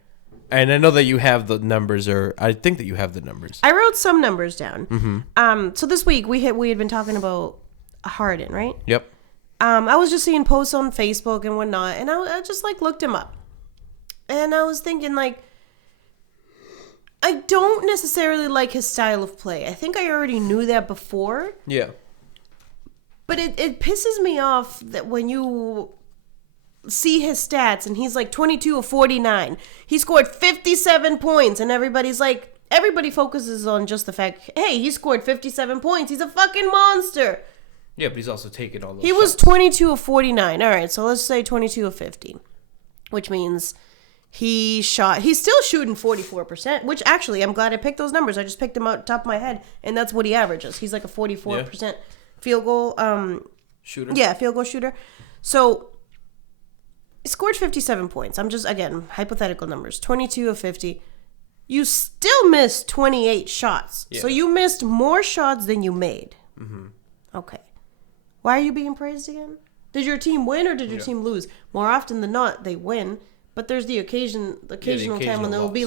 And I know that you have the numbers, or I think that you have the numbers. I wrote some numbers down. Mm-hmm. So this week we had been talking about Harden, right? Yep. I was just seeing posts on Facebook and whatnot, and I just looked him up. And I was thinking I don't necessarily like his style of play. I think I already knew that before. Yeah. But it pisses me off that when you see his stats and he's 22 of 49. He scored 57 points and everybody focuses on just the fact, hey, he scored 57 points. He's a fucking monster. Yeah, but he's also taking all those He was shots. 22 of 49. All right, so let's say 22 of 50, which means he's still shooting 44%, which actually I'm glad I picked those numbers. I just picked them out top of my head, and that's what he averages. He's a 44% field goal shooter. Yeah, field goal shooter. So he scored 57 points. I'm just, again, hypothetical numbers. 22 of 50. You still missed 28 shots. Yeah. So you missed more shots than you made. Mm-hmm. Okay. Why are you being praised again? Did your team win or did your team lose? More often than not, they win. But there's the occasional time when they'll be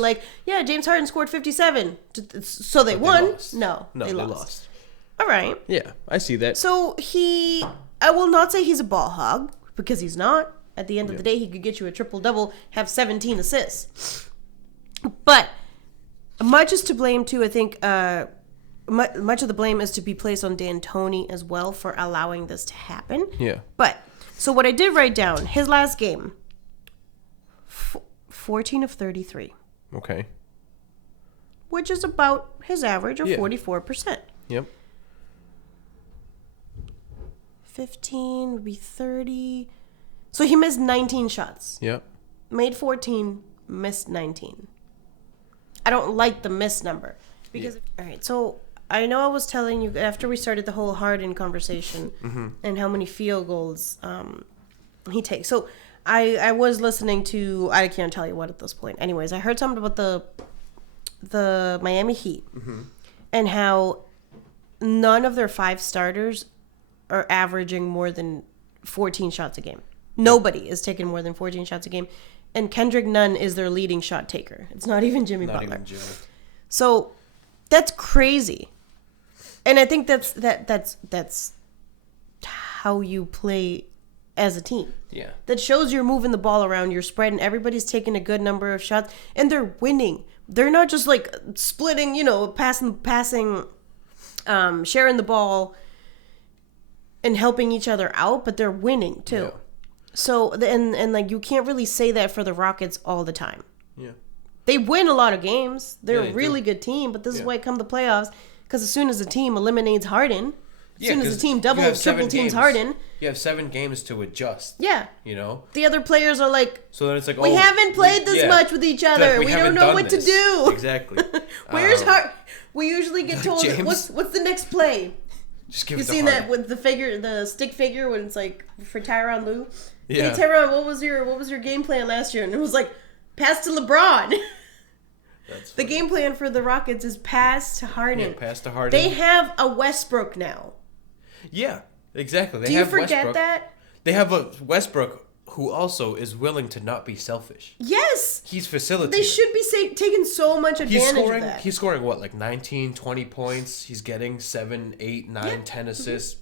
James Harden scored 57. So they won. No, they lost. All right. Yeah, I see that. So I will not say he's a ball hog because he's not. At the end of the day, he could get you a triple-double, have 17 assists. But much is to blame, too. I think much of the blame is to be placed on D'Antoni as well for allowing this to happen. Yeah. But, so what I did write down, his last game, 14 of 33. Okay. Which is about his average of 44%. Yep. 15 would be 30. So he missed 19 shots. Yep. Made 14, missed 19. I don't like the miss number. Because, all right, so I know I was telling you after we started the whole Harden conversation and how many field goals he takes. So I was listening to, I can't tell you what at this point. Anyways, I heard something about the Miami Heat and how none of their 5 starters are averaging more than 14 shots a game. Nobody is taking more than 14 shots a game. And Kendrick Nunn is their leading shot taker. It's not even Jimmy Butler. Not even Jimmy. So that's crazy. And I think that's how you play as a team. Yeah. That shows you're moving the ball around, you're spreading, everybody's taking a good number of shots, and they're winning. They're not just splitting, passing, sharing the ball and helping each other out, but they're winning too. Yeah. So, and you can't really say that for the Rockets all the time. Yeah. They win a lot of games. They're a really good team, but this is why come the playoffs, because as soon as a team eliminates Harden, as soon as a team triple teams Harden, you have 7 games to adjust. Yeah. The other players are so then it's we haven't played this much with each other. We don't know what to do. Exactly. Where's we usually get told, what's the next play? Just give you it to seen Harden. that with the stick figure when it's for Tyronn Lue? Yeah. Hey Tyronn, what was your game plan last year? And it was pass to LeBron. The game plan for the Rockets is pass to Harden. Yeah, pass to Harden. They have a Westbrook now. Yeah. Exactly. Do you forget that? They have a Westbrook who also is willing to not be selfish. Yes. He's facilitating. They should be taking so much advantage of that. He's scoring what, like 19, 20 points. He's getting 7, 8, 9, 10 assists.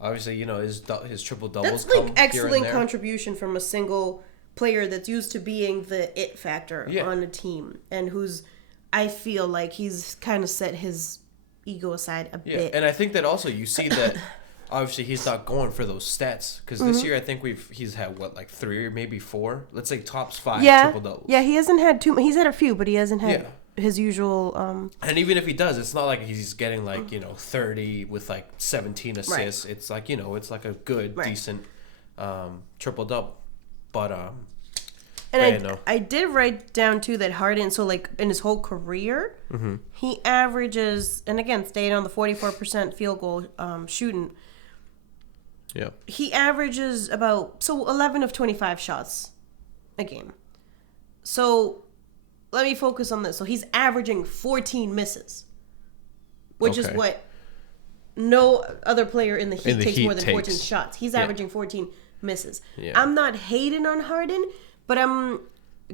Obviously, his triple doubles. That's like excellent contribution from a single player that's used to being the it factor on a team, and who's, I feel like he's kind of set his ego aside a bit. And I think that also you see that obviously he's not going for those stats because this year I think he's had like 3 or maybe 4. Let's say tops 5 triple doubles. Yeah, he hasn't had too. He's had a few, but he hasn't had his usual. And even if he does, it's not like he's getting like 30 with like 17 assists. Right. It's like it's like a good decent triple double. But and I did write down too that Harden, so like in his whole career, he averages, and again staying on the 44% field goal shooting. Yeah. He averages about 11 of 25 shots a game. So let me focus on this. So he's averaging 14 misses, which is what no other player in the Heat takes more than 14 shots. He's averaging 14 misses. Yeah. I'm not hating on Harden, but I'm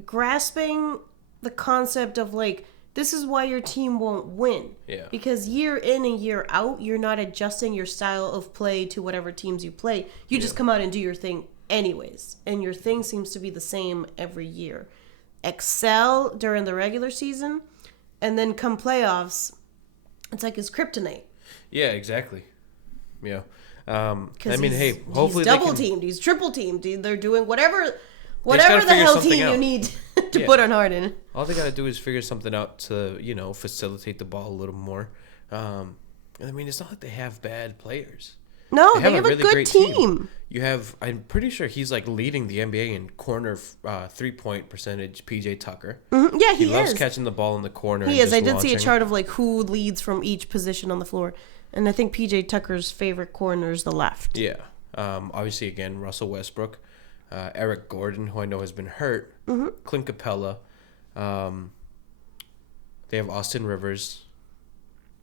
grasping the concept of like, this is why your team won't win. Yeah. Because year in and year out, you're not adjusting your style of play to whatever teams you play. You just come out and do your thing anyways. And your thing seems to be the same every year. Excel during the regular season, and then come playoffs, it's like his kryptonite. Yeah, exactly. Yeah. I mean, hey, hopefully he's double teamed, he's triple teamed. They're doing whatever the hell team you need to put on Harden. All they got to do is figure something out to, facilitate the ball a little more. I mean, it's not like they have bad players. No, they have a really good team. You have, I'm pretty sure he's like leading the NBA in corner 3-point percentage, PJ Tucker. Mm-hmm. Yeah, he loves catching the ball in the corner. He is. I did see a chart of like who leads from each position on the floor. And I think PJ Tucker's favorite corner is the left. Yeah. Obviously, again, Russell Westbrook. Eric Gordon, who I know has been hurt. Clint Capella. They have Austin Rivers.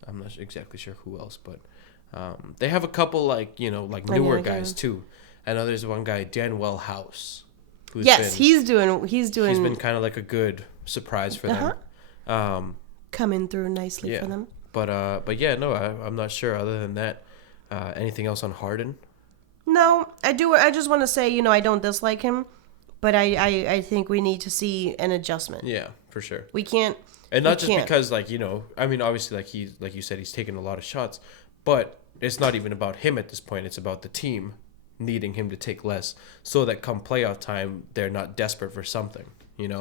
I'm not exactly sure who else, but they have a couple newer guys too. I know there's one guy, Danwell House. He's doing. He's been kind of like a good surprise for them. Coming through nicely for them. But yeah, no, I'm not sure. Other than that, anything else on Harden? No, I do. I just want to say, I don't dislike him, but I think we need to see an adjustment. Yeah, for sure. We can't. And not just because, I mean, obviously, like you said, he's taken a lot of shots, but it's not even about him at this point. It's about the team needing him to take less so that come playoff time, they're not desperate for something, And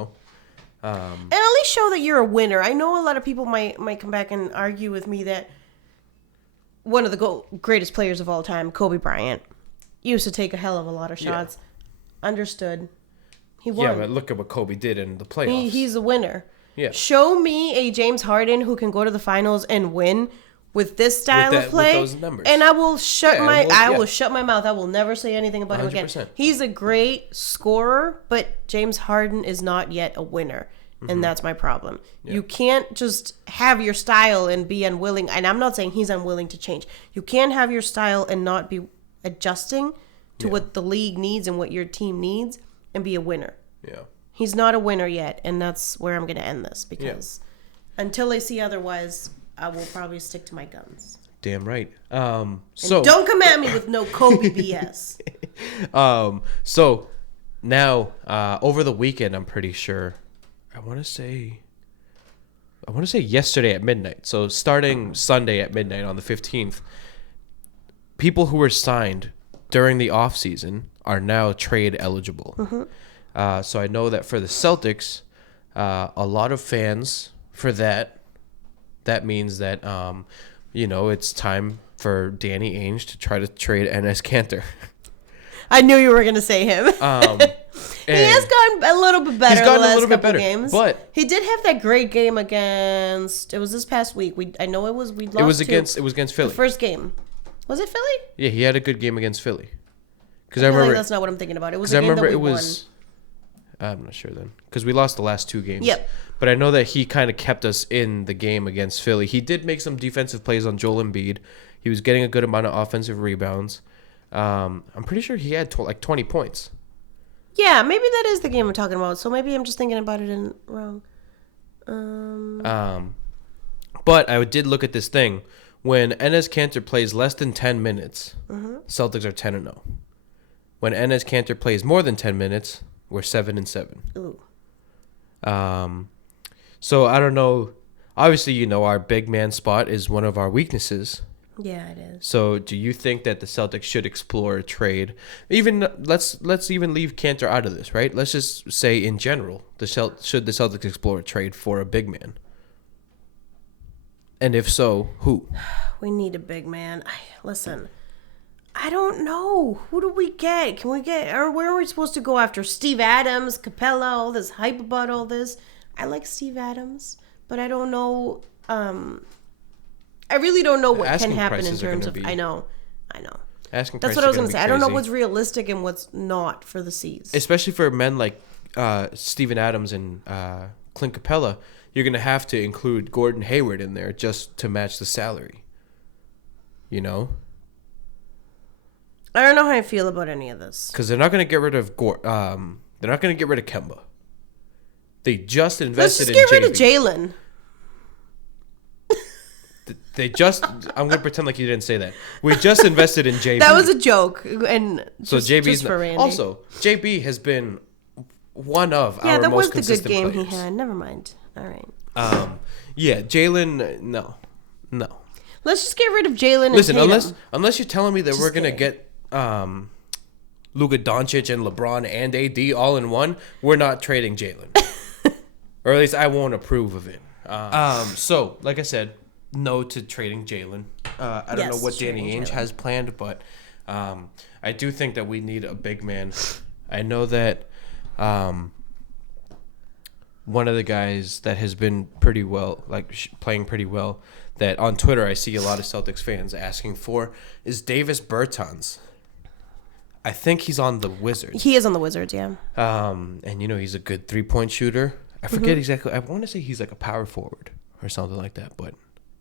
at least show that you're a winner. I know a lot of people might come back and argue with me that one of the greatest players of all time, Kobe Bryant, used to take a hell of a lot of shots. Yeah. Understood. He won. Yeah, but look at what Kobe did in the playoffs. He's a winner. Yeah. Show me a James Harden who can go to the finals and win with this style of play, with those numbers. And I will shut will shut my mouth. I will never say anything about 100%. Him again. He's a great scorer, but James Harden is not yet a winner. And that's my problem. Yeah. You can't just have your style and be unwilling. And I'm not saying he's unwilling to change. You can't have your style and not be adjusting to what the league needs and what your team needs and be a winner. Yeah. He's not a winner yet. And that's where I'm going to end this. Because until I see otherwise, I will probably stick to my guns. Damn right. So don't come at me with no Kobe BS. So now, over the weekend, I'm pretty sure... I want to say yesterday at midnight. So starting Sunday at midnight on the 15th, people who were signed during the off season are now trade eligible. So I know that for the Celtics, a lot of fans for that means that it's time for Danny Ainge to try to trade Enes Kanter. I knew you were going to say him. He has gotten a little bit better. He's gotten a little bit better, games. But he did have that great game against. It was this past week. I know it was. We lost. It was against Philly. The first game. Was it Philly? Yeah, he had a good game against Philly. Because I remember that's not what I'm thinking about. It was a game that we won. I'm not sure then, because we lost the last 2 games. Yep. But I know that he kind of kept us in the game against Philly. He did make some defensive plays on Joel Embiid. He was getting a good amount of offensive rebounds. I'm pretty sure he had like 20 points. Yeah, maybe that is the game I'm talking about. So maybe I'm just thinking about it wrong. But I did look at this thing. When Enes Kanter plays less than 10 minutes, Celtics are 10-0. When Enes Kanter plays more than 10 minutes, we're 7-7. Ooh. So I don't know. Obviously, our big man spot is one of our weaknesses. Yeah, it is. So do you think that the Celtics should explore a trade? Even let's even leave Kanter out of this, right? Let's just say in general, should the Celtics explore a trade for a big man? And if so, who? We need a big man. Listen, I don't know. Who do we get? Can we get, or where are we supposed to go after? Steve Adams, Capella, all this hype about all this. I like Steve Adams, but I don't know. I really don't know what can happen in terms of. I know. Asking That's what I was going to say. I don't know what's realistic and what's not for the C's. Especially for men like Steven Adams and Clint Capella, you're going to have to include Gordon Hayward in there just to match the salary. I don't know how I feel about any of this. Because they're not going to get rid of they're not going to get rid of Kemba. They just invested in JB. Let's just get rid of Jalen. I'm going to pretend like you didn't say that. We just invested in JB. That was a joke. And so JB's just for Randy. Also, JB has been one of our most consistent players. Yeah, that was the good game he had. Never mind. All right. Yeah, Jalen, no. Let's just get rid of Jalen. Listen, unless you're telling me that we're going to get Luka Doncic and LeBron and AD all in one, we're not trading Jalen. Or at least I won't approve of it. So, like I said, no to trading Jalen. I don't know what Danny Ainge has planned, but I do think that we need a big man. I know that one of the guys that has been pretty well, playing pretty well, that on Twitter I see a lot of Celtics fans asking for, is Davis Bertans. I think he's on the Wizards. He is on the Wizards, yeah. And he's a good 3-point shooter. I forget exactly. I want to say he's like a power forward or something like that, but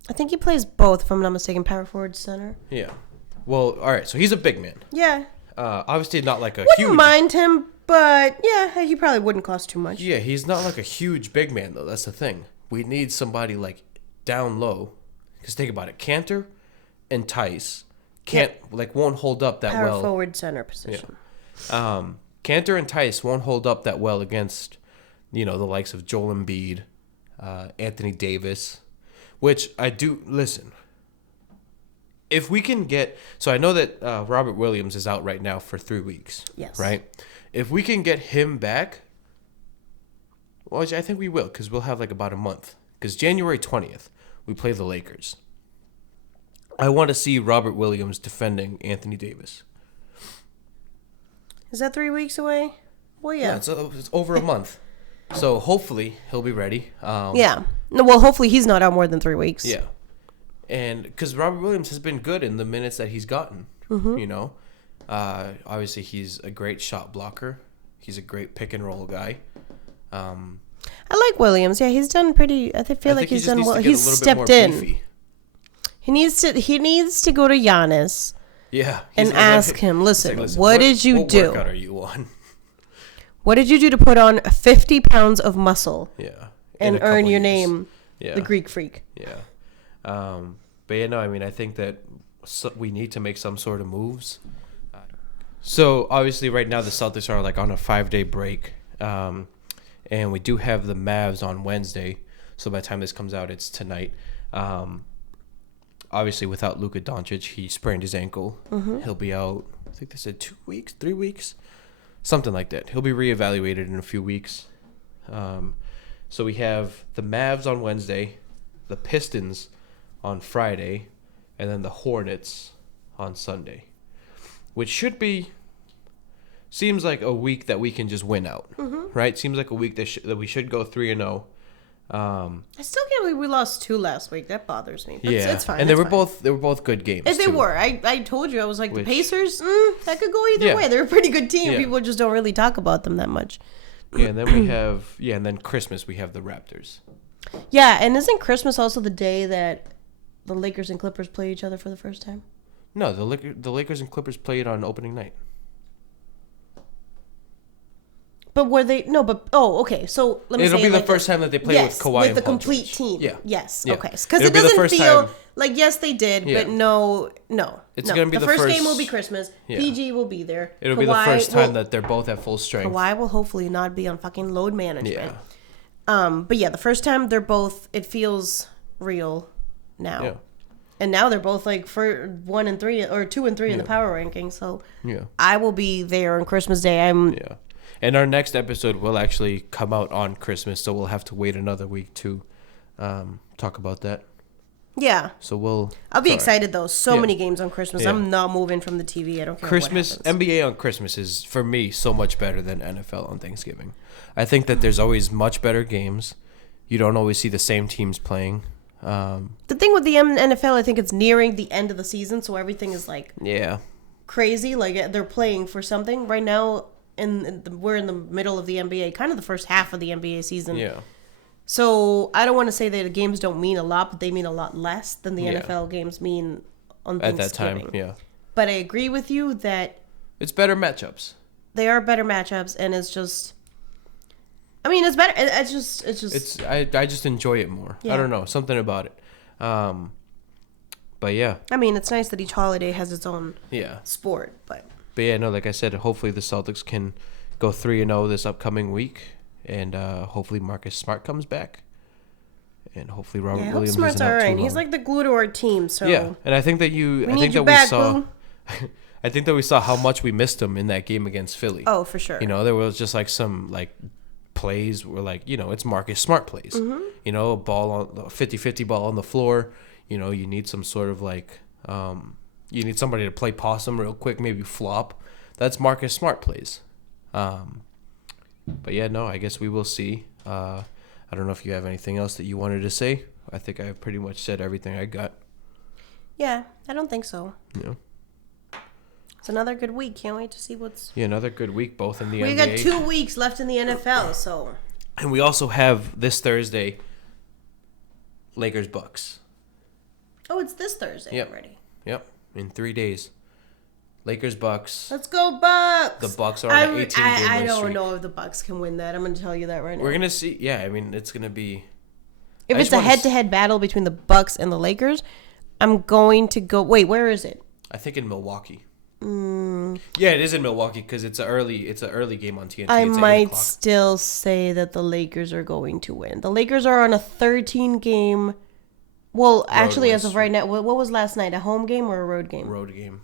I think he plays both, if I'm not mistaken, power forward, center. Yeah. Well, all right. So he's a big man. Yeah. Obviously not like a Wouldn't mind him, but yeah, he probably wouldn't cost too much. Yeah, he's not like a huge big man though. That's the thing. We need somebody like down low. Because think about it, Kanter and Tice won't hold up that well. Power forward center position. Yeah. Kanter and Tice won't hold up that well against, the likes of Joel Embiid, Anthony Davis. Which I do, listen, if we can get, so I know that Robert Williams is out right now for 3 weeks. Yes. Right? If we can get him back, well, I think we will, because we'll have about a month. Because January 20th, we play the Lakers. I want to see Robert Williams defending Anthony Davis. Is that 3 weeks away? Well, yeah. It's over a month. So hopefully he'll be ready. Yeah. Well, hopefully he's not out more than 3 weeks. Yeah. And because Robert Williams has been good in the minutes that he's gotten, obviously he's a great shot blocker. He's a great pick and roll guy. I like Williams. Yeah, he's done pretty. I feel like he's done well. He's stepped in. Beefy. He needs to go to Giannis. Yeah. And ask him, listen, what did you do? What workout are you on? What did you do to put on 50 pounds of muscle? Yeah. And earn your name, the Greek Freak. Yeah. But yeah, no, I think that we need to make some sort of moves. So obviously right now the Celtics are on a 5-day break. And we do have the Mavs on Wednesday. So by the time this comes out, it's tonight. Obviously without Luka Doncic, he sprained his ankle. He'll be out, I think they said 2 weeks, 3 weeks. Something like that. He'll be reevaluated in a few weeks. So we have the Mavs on Wednesday, the Pistons on Friday, and then the Hornets on Sunday. Which seems like a week that we can just win out. Right? Seems like a week that we should go 3-0. I still can't believe we lost 2 last week. That bothers me. But yeah, it's fine. And they were both good games. They were. I told you, I was like, the Pacers, that could go either way. They're a pretty good team. Yeah. People just don't really talk about them that much. Yeah, and then we have and then Christmas we have the Raptors. Yeah, and isn't Christmas also the day that the Lakers and Clippers play each other for the first time? No, the Lakers and Clippers played on opening night. But were they? No, but okay. So let me. It'll say be the like first time that they play with Kawhi and the Paul complete George. team. Yeah. Yes. Yeah. Okay. Because It'll it be the doesn't first feel time- like yes they did, Yeah. but no. It's gonna be the first game first- will be Christmas. Yeah. PG will be there. It'll be the first time that they're both at full strength. Kawhi will hopefully not be on fucking load management. Yeah. But yeah, the first time they're both. It feels real now. Yeah. And now they're both like for 1 and 3 or 2 and 3 in the power rankings. So Yeah. I will be there on Christmas Day. Yeah. And our next episode will actually come out on Christmas, so we'll have to wait another week to talk about that. Yeah. So I'll be excited though. So Yeah. many games on Christmas. Yeah. I'm not moving from the TV. I don't care Christmas, what happens. NBA on Christmas is, for me, so much better than NFL on Thanksgiving. I think that there's always much better games. You don't always see the same teams playing. The thing with the NFL, I think it's nearing the end of the season, so everything is like Yeah. crazy. Like they're playing for something right now. We're in the middle of the NBA, kind of the first half of the NBA season. Yeah. So I don't want to say that the games don't mean a lot, but they mean a lot less than the Yeah. NFL games mean on At Thanksgiving. that time, yeah. But I agree with you that It's better matchups. they are better matchups, and it's just. I mean, it's better. It's just. I just enjoy it more. Yeah. I don't know, something about it. But yeah. I mean, it's nice that each holiday has its own Yeah. sport, but. But yeah, no, like I said, hopefully the Celtics can go 3-0 this upcoming week, and hopefully Marcus Smart comes back, and hopefully Robert Yeah, I hope Williams Smart's isn't out all too right. long. He's like the glue to our team, so. Yeah, and I think that we need you back, saw. boo. I think that we saw how much we missed him in that game against Philly. Oh, for sure. You know, there was just like some like plays where like, you know, it's Marcus Smart plays. Mm-hmm. You know, a 50-50 ball on the floor. You know, you need some sort of like you need somebody to play possum real quick, maybe flop. That's Marcus Smart plays. But yeah, no, I guess we will see. I don't know if you have anything else that you wanted to say. I think I pretty much said everything I got. Yeah, I don't think so. Yeah. It's another good week. Can't wait to see what's. Yeah, another good week both in the We NBA. got 2 weeks left in the NFL, so. And we also have this Thursday Lakers Bucks. Oh, it's this Thursday Yep. already. Yep, in 3 days. Lakers Bucks. Let's go Bucks. The Bucks are on an 18-game win I don't streak. know if the Bucks can win that. I'm going to tell you that right now. We're gonna see. Yeah, I mean it's gonna be. If I it's just a wanna head-to-head battle between the Bucks and the Lakers, I'm going to go. Wait, where is it? I think in Milwaukee. Yeah, it is in Milwaukee because it's an early game on TNT. I It's at 8 might o'clock. still say that the Lakers are going to win. The Lakers are on a 13-game. Well, actually, win as of right now, what was last night? A home game or a road game? road game.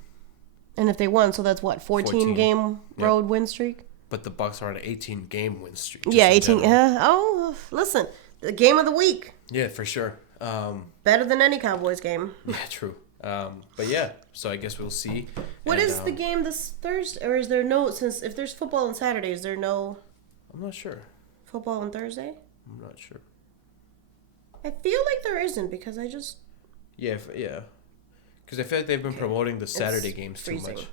And if they won, so that's what 14-game road win streak. But the Bucks are on an 18-game win streak. just Yeah, in 18. general. Listen, the game of the week, Yeah, for sure. better than any Cowboys game. Yeah, true. But yeah, so I guess we'll see. What And, is the game this Thursday? Or is there no, since if there's football on Saturday, is there no I'm not sure. football on Thursday? I'm not sure. I feel like there isn't because I just. Yeah, yeah. Because I feel like they've been promoting the Saturday games freezing. too much.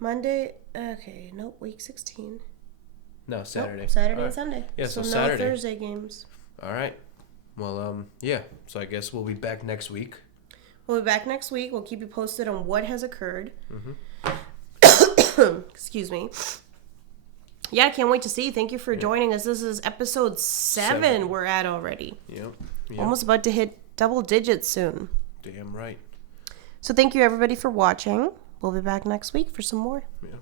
Monday, okay, nope, week 16. No, Saturday. Nope, Saturday All and right. Sunday. Yeah, so no Saturday. Thursday games. All right. Well, yeah. So I guess we'll be back next week. We'll be back next week. We'll keep you posted on what has occurred. Excuse me. Yeah, I can't wait to see. Thank you for joining us. This is episode 7 we're at already. Yep. Almost about to hit double digits soon. Damn right. So thank you everybody for watching. We'll be back next week for some more. Yeah.